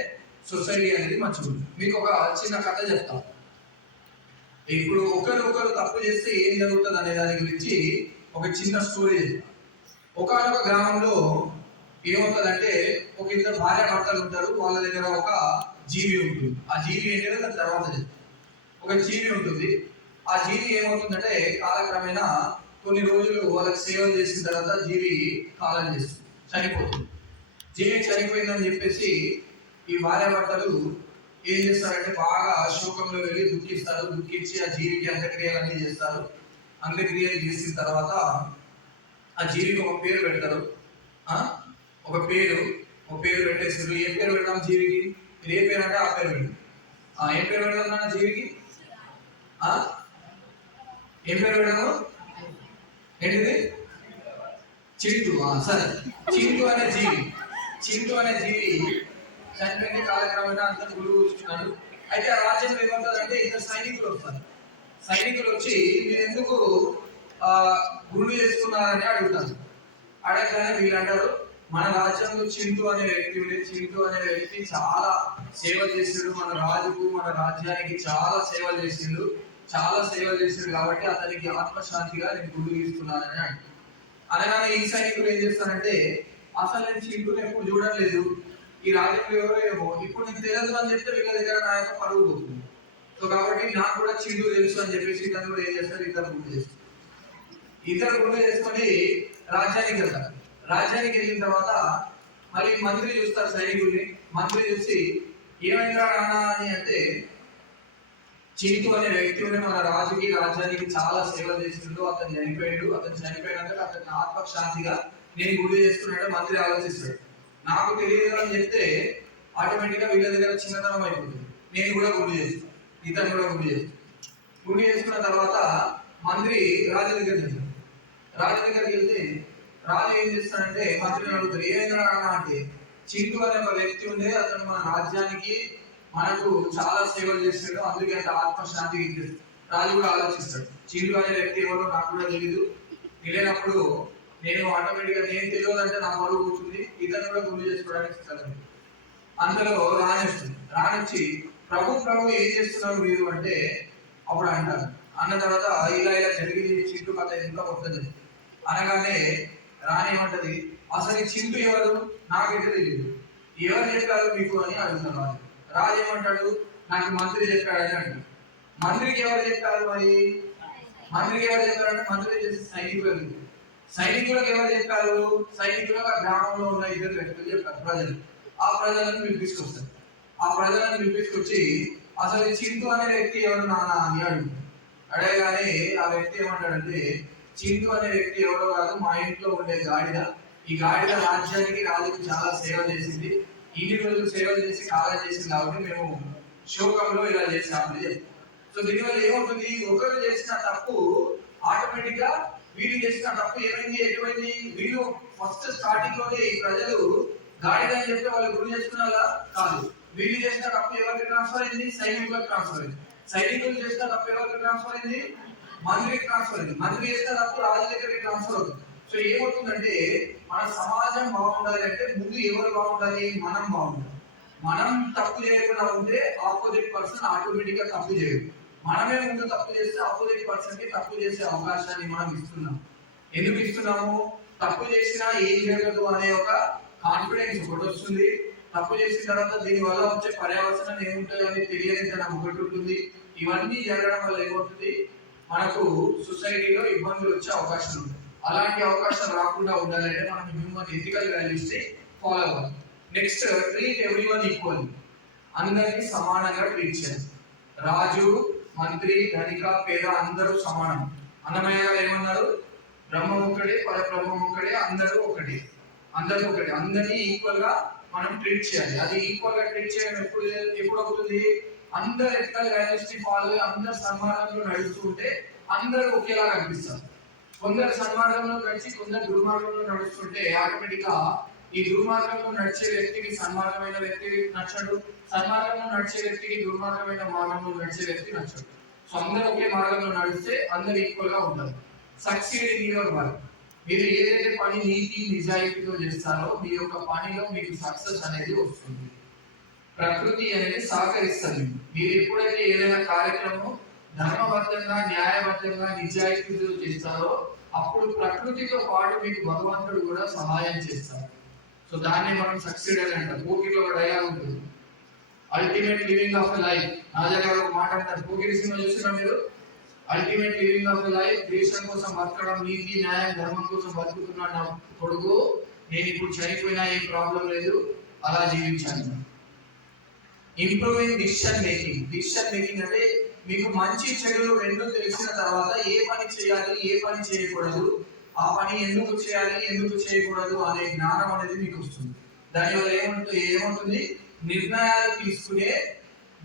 సొసైటీ అనేది మంచిగా ఉంటుంది. మీకు ఒక చిన్న కథ చెప్తాను. ఇప్పుడు ఒకరు తప్పు చేస్తే ఏం జరుగుతుంది అనే దాని గురించి ఒక చిన్న స్టోరీ చెప్తాను. ఒకనొక గ్రామంలో ఏమవుతుందంటే ఒక ఇద్దరు భార్య భర్తలు ఉంటారు. వాళ్ళ దగ్గర ఒక జీవి ఉంటుంది. ఆ జీవి ఏంటంటే దాని తర్వాత చెప్తాను. ఒక జీవి ఉంటుంది. ఆ జీవి ఏమవుతుందంటే కాలక్రమేణా కొన్ని రోజులు వాళ్ళకి సేవలు చేసిన తర్వాత జీవి కాలం చేస్తుంది, చనిపోతుంది. జీవి చనిపోయిందని చెప్పేసి ఈ భార్యాభర్తలు ఏం చేస్తారంటే బాగా శోకంలో వెళ్ళి దుఃఖిస్తారు. దుఃఖించి ఆ జీవికి అంత్యక్రియలన్నీ చేస్తారు. అంత్యక్రియలు చేసిన తర్వాత ఆ జీవికి ఒక పేరు పెడతారు. ఒక పేరు పెట్టేస్తారు. ఏ పేరు పెడతాం జీవికి? ఏ పేరు అంటే ఆ పేరు పెడతాం. ఏం పేరు పెడతాం జీవికి? ఏం పేరు పెడతాము? ఏంటిది? చింటూ. సరే, చింటూ అనే జీవి చనిపోయిన కాలక్రమేణా అంతా గురువు కూర్చున్నాడు. అయితే ఆ రాజ్యం ఏమవుతుందంటే ఇద్దరు సైనికులు వస్తారు. సైనికులు వచ్చి మీరు ఎందుకు గురువు చేసుకున్నారని అడుగుతారు. అడగగానే వీళ్ళు అంటారు, మన రాజ్యంలో చింటూ అనే వ్యక్తి ఉండే. చింటూ అనే వ్యక్తి చాలా సేవ చేసిండు, మన రాజుకు మన రాజ్యానికి చాలా సేవలు చేసిండు కాబట్టి అతనికి ఆత్మశాంతిగా నేను గురువు తీసుకున్నానని అంటారు. అనగానే ఈ సైనికులు ఏం చేస్తారంటే, అసలు నేను చింటూని ఎప్పుడు చూడలేదు, ఈ రాజ్యంలో ఎవరో ఏమో, ఇప్పుడు నీకు తెలియదు అని చెప్తే వీళ్ళ దగ్గర నా యొక్క పరువు పోతుంది. సో కాబట్టి నాకు కూడా చింటూ తెలుసు అని చెప్పేసి ఇతను కూడా ఏం చేస్తారు, ఇద్దరు గురువు చేసుకొని రాజ్యానికి వెళ్తారు. రాజ్యానికి వెళ్ళిన తర్వాత మళ్ళీ మంత్రి చూస్తారు సైనికుల్ని. మంత్రి చూసి ఏమైందా నాన్న అని అంటే, చింటూ అనే వ్యక్తి మన రాజ్యానికి చాలా సేవ చేసిండు, అతను చనిపోయినాక అతని ఆత్మశాంతిగా నేను గుడి చేసుకున్నాడు. మంత్రి ఆలోచిస్తాడు, నాకు తెలియదు అని చెప్తే ఆటోమేటిక్గా వీళ్ళ దగ్గర చిన్నతనం అయిపోతుంది. నేను కూడా గుడి చేస్తాను, ఇతను కూడా గుడి చేసుకున్న తర్వాత మంత్రి రాజు దగ్గరికి వెళ్తే రాజు ఏం చేస్తాడంటే మంత్రిని అడుగుతారు, ఏమైందా అంటే, చింటూ అనే ఒక వ్యక్తి ఉండే, అతను మన రాజ్యానికి మనకు చాలా సేవలు చేస్తాడు, అందుకే అంత ఆత్మశాంతికి ఇచ్చేస్తాడు. రాజు కూడా ఆలోచిస్తాడు, చింటూ అనే వ్యక్తి ఎవరో నాకు కూడా తెలియదు, తెలియనప్పుడు నేను ఆటోమేటిక్గా నేను తెలియదంటే నా పరువు పోతుంది, ఇతను కూడా గుర్తు చేసుకోవడానికి ఇస్తాను. అందులో రానిచ్చి ప్రభు ఏం చేస్తున్నారు మీరు అంటే అప్పుడు అంటారు. అన్న తర్వాత ఇలా జరిగింది చింటూ కథ ఇంకా కొత్తది అనగానే రాణి ఏమంటది, అసలు ఈ చింటూ ఎవరు నాకైతే తెలియదు, ఎవరు చెప్పారు మీకు అని అడుగుతున్నారు. రాజు ఏమంటాడు, నాకు మంత్రి చెప్పాడని అంటాడు. మంత్రికి ఎవరు చెప్పారు అంటే మంత్రి చేసి సైనికులకు ఎవరు చెప్పారు? సైనికులకు ఆ గ్రామంలో ఉన్న ఇద్దరు వ్యక్తులు చెప్పారు, ప్రజలు. ఆ ప్రజలను పిలిపించుకొస్తారు. ఆ ప్రజలను పిలిపించుకొచ్చి అసలు చింటూ అనే వ్యక్తి ఎవరు నాన్న అని అడగగానే ఆ వ్యక్తి ఏమంటాడంటే, చింటూ అనే వ్యక్తి ఎవరో కాదు, మా ఇంట్లో ఉండే గాడిద. ఈ గాడిద రాజుకి చాలా సేవ చేసింది, ఇన్ని రోజులు సేవలు చేసి కాలం చేసింది కాబట్టి మేము శోకంలో ఇలా చేసామని. సో దీనివల్ల ఏమవుతుంది, ఒకరు చేసిన తప్పు ఆటోమేటిక్ గా వీళ్ళు చేసిన తప్పు ఎటువంటి వీళ్ళు ఫస్ట్ స్టార్టింగ్ లోనే ఈ ప్రజలు గాడిద అని చెప్తే వాళ్ళు గురి చేసుకున్నారా కాదు. వీళ్ళు చేసిన తప్పు ఎవరికి ట్రాన్స్ఫర్ అయింది? సైనికులకు ట్రాన్స్ఫర్ అయింది. సైనికులు చేసిన తప్పు ఎవరికి ట్రాన్స్ఫర్ అయింది? మంత్రికి ట్రాన్స్ఫర్ అయింది. మంత్రి చేసిన తప్పు రాజు దగ్గరికి ట్రాన్స్ఫర్ అవుతుంది. సో ఏమవుతుందంటే, మన సమాజం బాగుండాలి అంటే ముందు ఎవరు బాగుండాలి? మనం బాగుండాలి. మనం తప్పు చేయకుండా ఉంటే ఆపోజిట్ పర్సన్ ఆటోమేటిక్ గా తప్పు చేయదు. మనమే ముందు తప్పు చేస్తే ఆపోజిట్ పర్సన్ కి తప్పు చేసే అవకాశాన్ని మనం ఇస్తున్నాం. ఎందుకు ఇస్తున్నాము? తప్పు చేసినా ఏం జరగదు అనే ఒక కాన్ఫిడెన్స్ ఒకటి వస్తుంది. తప్పు చేసిన తర్వాత దీని వల్ల వచ్చే పర్యవసనం ఏముంటుంది అని తెలియనితనం ఒకటి ఉంటుంది. ఇవన్నీ జరగడం వల్ల ఏమవుతుంది, మనకు సొసైటీలో ఇబ్బందులు వచ్చే అవకాశం ఉంది. అలాంటి అవకాశం రాకుండా ఉండాలంటే మనం హ్యూమన్ ఎథికల్ వాల్యూస్ ని ఫాలో అవ్వాలి. Next, treat everyone equally. అందరినీ సమానంగా ట్రీట్ చేయాలి. రాజు, మంత్రి, ధనిక, పేద అందరూ సమానం. అన్నమయ్య గారు ఏమన్నారు, బ్రహ్మం ఒక్కడే, పరబ్రహ్మం ఒక్కడే, అందరూ ఒకటి, అందరూ ఒకటి. అందరినీ ఈక్వల్ గా మనం ట్రీట్ చేయాలి. అది ఈక్వల్ గా ట్రీట్ చేయడం ఎప్పుడు అవుతుంది, అందరు ఎథికల్ వాల్యూస్ ని ఫాలో అయ్యి అందరు సన్మార్గంలో నడుస్తుంటే అందరూ ఒకేలా కనిపిస్తారు. కొందరు సన్మార్గంలో నడిచి కొందరు దుర్మార్గంలో నడుస్తుంటే ఆటోమేటిక్ గా ఈ దుర్మార్గంలో నడిచే వ్యక్తికి సన్మార్గమైన వ్యక్తి నచ్చడు, సన్మార్గంలో నడిచే వ్యక్తికి దుర్మార్గమైన మార్గంలో నడిచే వ్యక్తి నచ్చడు. సో అందరూ ఒకే మార్గంలో నడిస్తే అందరు ఈక్వల్ గా ఉంటారు. Succeed in your work. మీరు ఏదైతే పని నీతి నిజాయితీతో చేస్తారో మీ యొక్క పనిలో మీకు సక్సెస్ అనేది వస్తుంది. ప్రకృతి అనేది సహకరిస్తుంది. మీరు ఎప్పుడైతే ఏదైనా కార్యక్రమం ధర్మబద్ధంగా, న్యాయబద్ధంగా, నిజాయితీతో చేస్తారో అప్పుడు ప్రకృతితో పాటు మీకు భగవంతుడు కూడా సహాయం చేస్తారు. సో దాన్ని మనం సక్సీడ్ అని అంటాం. పోకిలో ఒక డైలాగ్ ఉంటుంది, అల్టిమేట్ లివింగ్ ఆఫ్ లైఫ్. రాజా గారు ఒక మాట అంటారు, పోకిరి సినిమా చూస్తున్నా మీరు, అల్టిమేట్ లివింగ్ ఆఫ్ లైఫ్, దేశం కోసం బతకడం, నీతి న్యాయం ధర్మం కోసం బతుకుతున్నాడు నా కొడుకు, నేను ఇప్పుడు చనిపోయినా ఏం ప్రాబ్లం లేదు, అలా జీవించాను. Improving decision making. Decision making అంటే మీకు మంచి చెడులు రెండు తెలిసిన తర్వాత ఏ పని చేయాలి, ఏ పని చేయకూడదు, ఆ పని ఎందుకు చేయాలి, ఎందుకు చేయకూడదు అనే జ్ఞానం అనేది మీకు వస్తుంది. దానివల్ల ఏమవుతుంది, నిర్ణయాలు తీసుకునే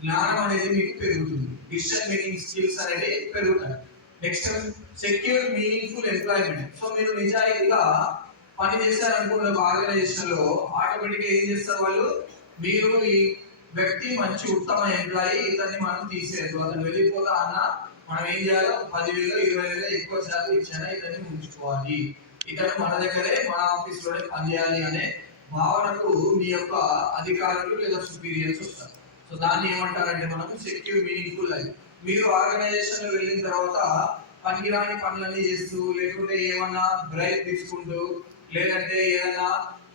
జ్ఞానం అనేది మీకు పెరుగుతుంది. డిసిషన్ మేకింగ్ స్కిల్స్ అనేది పెరుగుతాయి. Next, secure meaningful employment. So మీరు నిజాయితీగా పని చేశారనుకున్న ఆర్గనైజేషన్ లో ఆటోమేటిక్ గా ఏం చేస్తారు వాళ్ళు, మీరు ఈ వ్యక్తి మంచి ఉత్తమ ఎంప్లాయీ, ఇతన్ని మనం తీసేయద్దు, అతను వెళ్ళిపోతా అన్న మనం ఏం చేయాలి, 10,000 20,000 ఎక్కువ శాతం ఇచ్చానా ఇతన్ని ఉంచుకోవాలి, ఇతను మన దగ్గరే మన ఆఫీస్ లోనే పనిచేయాలి అనే భావనకు మీ యొక్క అధికారులు లేదా సుపీరియర్స్ వస్తారు. సో దాన్ని ఏమంటారంటే మనం సెక్యూర్ మీనింగ్ఫుల్ లైఫ్. మీరు ఆర్గనైజేషన్ లో వెళ్ళిన తర్వాత పనికిరాని పనులన్నీ చేస్తూ, లేకుంటే ఏమన్నా బ్రేక్ తీసుకుంటూ, లేదంటే ఏదైనా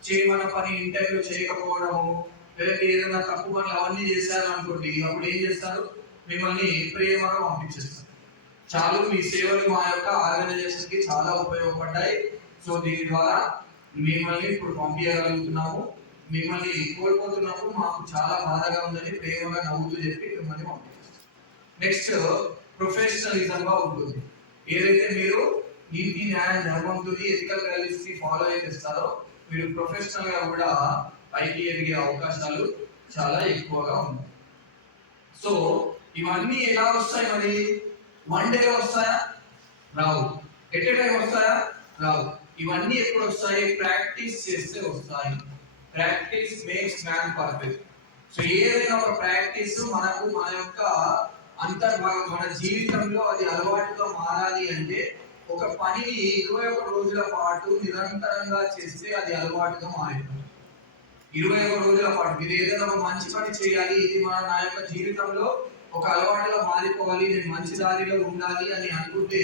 చేయమన్న పని ఇంటర్వ్యూ చేయకపోవడము, లేదంటే ఏదైనా తప్పు పనులు అవన్నీ చేశారు అనుకోండి, అప్పుడు ఏం చేస్తారు, మిమ్మల్ని ప్రేమగా పంపించేస్తారు. చాలు, మీ సేవలు మా యొక్క ఆర్గనైజేషన్ కి చాలా ఉపయోగపడ్డాయి, సో దీని ద్వారా మిమ్మల్ని ఇప్పుడు పంపించగలుగుతున్నాము, మిమ్మల్ని కోల్పోతున్నప్పుడు మాకు చాలా బాధగా ఉందని ప్రేమగా నవ్వుతూ చెప్పి మిమ్మల్ని పంపిస్తారు. నెక్స్ట్, ప్రొఫెషనలిజం గా ఉంటుంది. ఏదైతే మీరు నీతి న్యాయ ధర్మంతో ఎథికల్ వాల్యూస్ ని ఫాలో చేస్తారో మీరు ప్రొఫెషనల్ గా కూడా పైకి ఎదిగే అవకాశాలు చాలా ఎక్కువగా ఉన్నాయి. సో ఇవన్నీ ఎలా వస్తాయి మరి, వన్ డే వస్తాయా, రావు. ఎట్ ఏ టైం వస్తాయా, రావు. ఇవన్నీ ఎప్పుడు వస్తాయి, ప్రాక్టీస్ చేస్తే వస్తాయి. Practice makes man perfect. So ఏదైనా ఒక ప్రాక్టీస్ మనకు మన యొక్క అంతర్భాగం, మన జీవితంలో అది అలవాటుగా మారాలి అంటే ఒక పనిని 21 రోజుల పాటు నిరంతరంగా చేస్తే అది అలవాటుగా మారిపోతుంది. 21 రోజుల పాటు మీరు ఏదైనా ఒక మంచి పని చేయాలి, ఇది నా యొక్క జీవితంలో ఒక అలవాటుగా మారిపోవాలి, నేను మంచి దారిలో ఉండాలి అని అనుకుంటే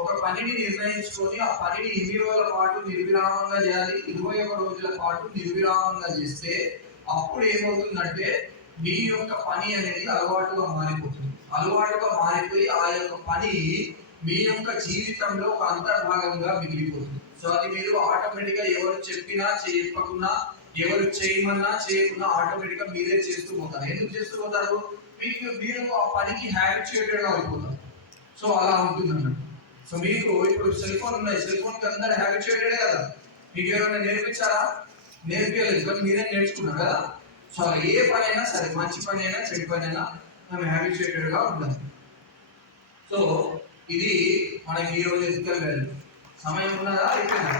ఒక పనిని నిర్ణయించుకొని ఆ పనిని 2 రోజుల పాటు నిర్విరామంగా చేయాలి. 21 రోజుల పాటు నిర్విరామంగా చేస్తే అప్పుడు ఏమవుతుందంటే మీ యొక్క పని అనేది అలవాటుగా మారిపోతుంది. అలవాటుగా మారిపోయి ఆ యొక్క పని మీ యొక్క జీవితంలో ఒక అంతర్భాగంగా మిగిలిపోతుంది. సో అది మీరు ఆటోమేటిక్ గా ఎవరు చెప్పినా చెప్పకున్నా, ఎవరు చేయమన్నా చేయకున్నా ఆటోమేటిక్ గా మీరే చేస్తూ పోతారు. ఎందుకు చేస్తూ పోతారు, మీరు ఆ పనికి హ్యాబిచుయేటెడ్ గా అయిపోతారు. సో అలా ఉంటుంది అన్నట్టు. సో మీకు ఇప్పుడు సెల్ ఫోన్ ఉన్నాయి, సెల్ ఫోన్ కి అందరు హ్యాబిచుయేటెడ్ కదా, మీకు ఎవరైనా నేర్పించారా, నేర్పించలేదు, కానీ మీరే నేర్చుకున్నారు కదా. సో ఏ పని అయినా సరే, మంచి పని అయినా చెడు పని అయినా మనం హ్యాబిచుయేటెడ్ గా ఉండాలి. సో ఇది మనకి ఈ రోజు ఎథికల్ వాల్యూ. సమయం ఉన్నదా, అయిపోయిందా?